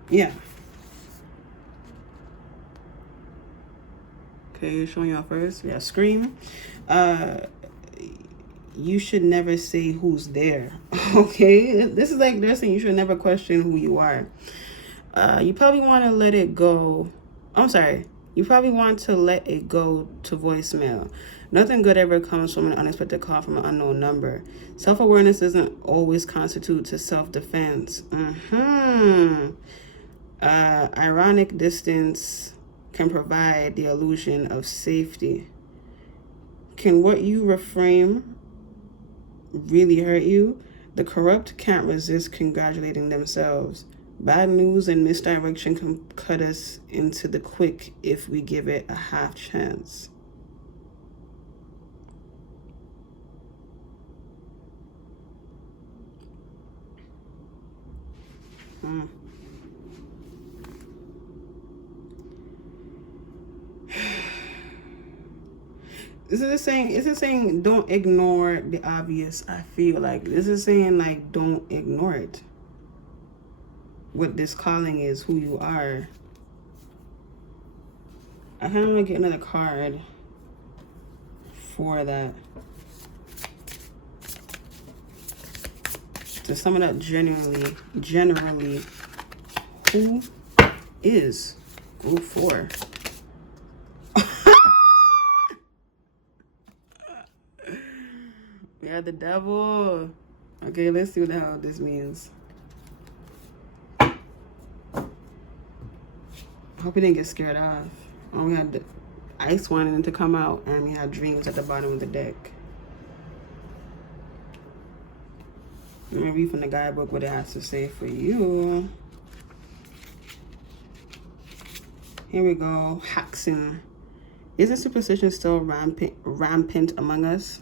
Yeah. Okay, showing y'all first. Yeah, scream. You should never say who's there. Okay, this is like they're saying you should never question who you are. You probably want to let it go. I'm sorry. You probably want to let it go to voicemail. Nothing good ever comes from an unexpected call from an unknown number. Self-awareness doesn't always constitute to self-defense. Ironic distance can provide the illusion of safety. Can what you reframe really hurt you? The corrupt can't resist congratulating themselves. Bad news and misdirection can cut us into the quick if we give it a half chance. This is saying don't ignore the obvious. I feel like this is saying like don't ignore it. What this calling is, who you are. I kind of want to get another card for that. To sum it up generally, who is group 4? We had the devil. Okay, let's see what the hell this means. Hope he didn't get scared off. Oh, we had the ice wanting to come out, and we had dreams at the bottom of the deck. Let me read from the guidebook what it has to say for you. Here we go. Haxin. Isn't superstition still rampant among us?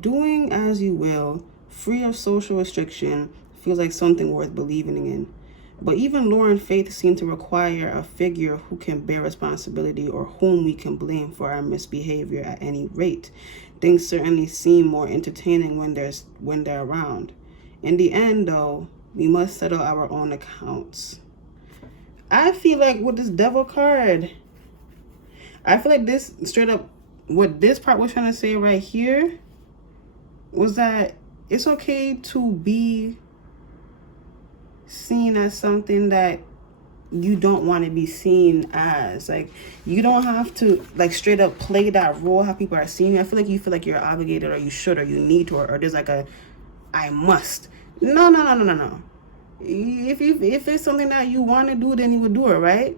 Doing as you will, free of social restriction, feels like something worth believing in. But even lore and faith seem to require a figure who can bear responsibility or whom we can blame for our misbehavior at any rate. Things certainly seem more entertaining when they're around. In the end, though, we must settle our own accounts. I feel like with this devil card, I feel like this straight up, what this part was trying to say right here was that it's okay to be seen as something that you don't want to be seen as. Like, you don't have to, like, straight up play that role how people are seeing you. I feel like you feel like you're obligated, or you should, or you need to, or there's like a I must. No, no, no, no, no, no. If it's something that you want to do, then you would do it, right?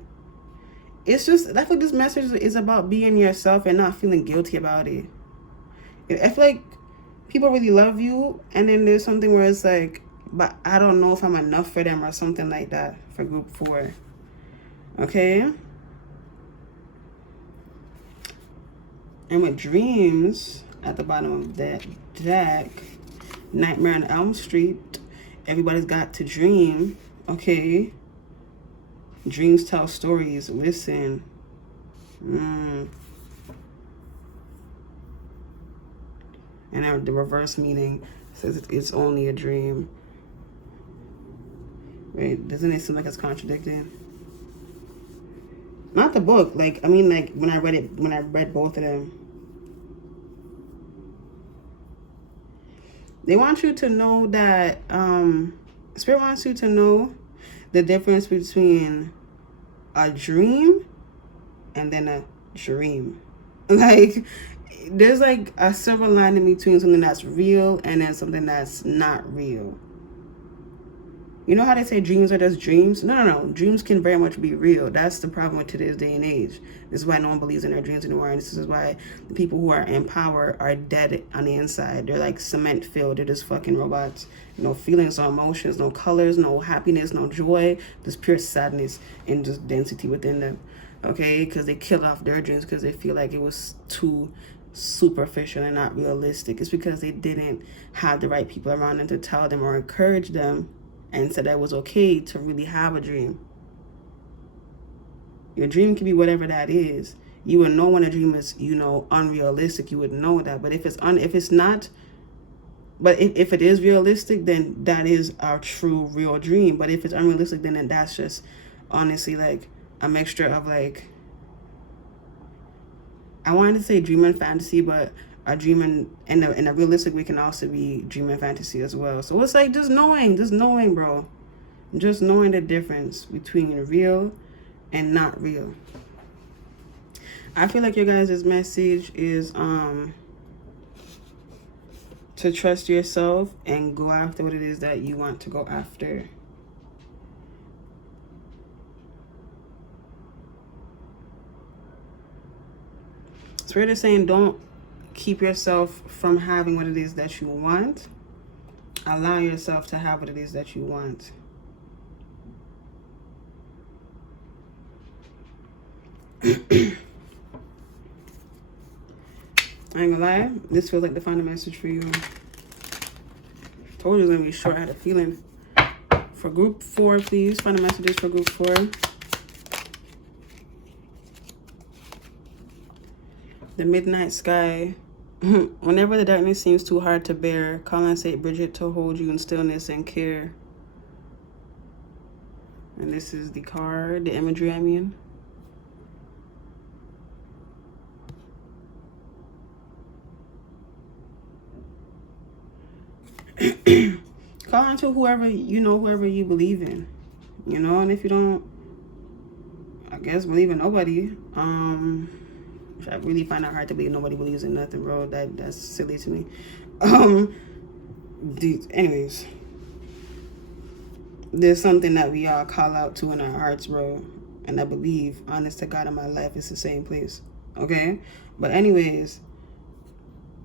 It's just, I feel like this message is about being yourself and not feeling guilty about it. I feel like people really love you, and then there's something where it's like, but I don't know if I'm enough for them, or something like that for group 4. Okay? And with dreams at the bottom of that deck, Nightmare on Elm Street, everybody's got to dream. Okay? Dreams tell stories. Listen. And the reverse meaning says it's only a dream. Right? Doesn't it seem like it's contradicting? Not the book. Like, I mean, like, when I read both of them. They want you to know that, Spirit wants you to know the difference between a dream and then a dream. Like, there's like a silver line in between something that's real and then something that's not real. You know how they say dreams are just dreams? No. Dreams can very much be real. That's the problem with today's day and age. This is why no one believes in their dreams anymore. And this is why the people who are in power are dead on the inside. They're like cement filled. They're just fucking robots. No feelings, no emotions, no colors, no happiness, no joy. Just pure sadness and just density within them. Okay? Because they kill off their dreams because they feel like it was too superficial and not realistic. It's because they didn't have the right people around them to tell them or encourage them and said that it was okay to really have a dream. Your dream can be whatever that is. You would know when a dream is, unrealistic. You would know that. But if it's not, but if it is realistic, then that is our true real dream. But if it's unrealistic, then that's just honestly like a mixture of like, I wanted to say dream and fantasy, but a dream in a realistic way can also be dream and fantasy as well. So it's like just knowing, bro. Just knowing the difference between real and not real. I feel like your guys' message is to trust yourself and go after what it is that you want to go after. Spirit is saying don't keep yourself from having what it is that you want. Allow yourself to have what it is that you want. I ain't gonna lie, this feels like the final message for you. Told you it was gonna be short. I had a feeling. For group 4, please. Final messages for group 4. The midnight sky. Whenever the darkness seems too hard to bear, call on Saint Bridget to hold you in stillness and care. And this is the card, the imagery, I mean. Call on to whoever you believe in. And if you don't, I guess, believe in nobody, I really find it hard to believe nobody believes in nothing, bro. That's silly to me. Anyways, there's something that we all call out to in our hearts, bro. And I believe, honest to God, in my life, it's the same place. Okay? But anyways,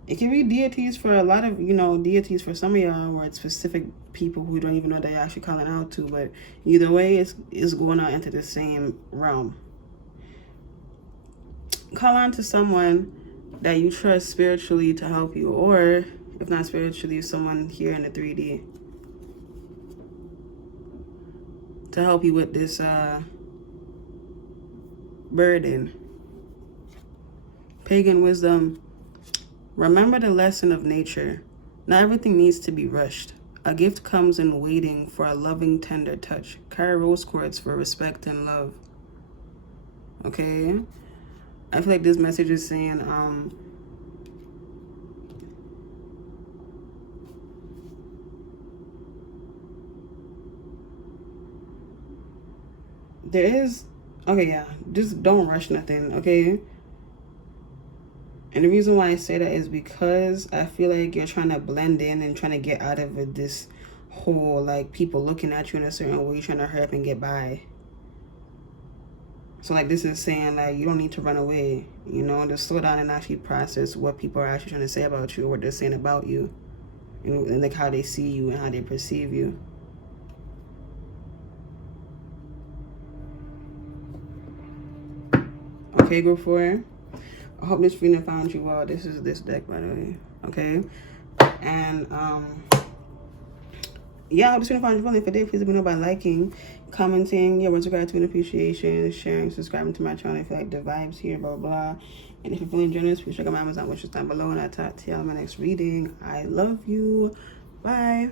it can be deities for a lot of, deities for some of y'all, or it's specific people who don't even know they're actually calling out to. But either way, it's going out into the same realm. Call on to someone that you trust spiritually to help you, or if not spiritually, someone here in the 3D to help you with this burden. Pagan wisdom. Remember the lesson of nature. Not everything needs to be rushed. A gift comes in waiting for a loving, tender touch. Carry rose quartz for respect and love. Okay? I feel like this message is saying, there is, okay, yeah, just don't rush nothing, okay? And the reason why I say that is because I feel like you're trying to blend in and trying to get out of it, this whole like people looking at you in a certain way, trying to hurry up and get by. So like this is saying like you don't need to run away, you know, just slow down and actually process what people are actually trying to say about you, what they're saying about you, you know, and like how they see you and how they perceive you. Okay, group 4. I hope this reading found you well. This is this deck, by the way. Okay, and yeah, I hope this reading found you well. If it did, please let me know by liking, commenting, yeah, words of gratitude and appreciation, sharing, subscribing to my channel if you like the vibes here, blah blah. And if you're feeling generous, please check out my Amazon wishlist down below, and I'll talk to y'all in my next reading. I love you. Bye.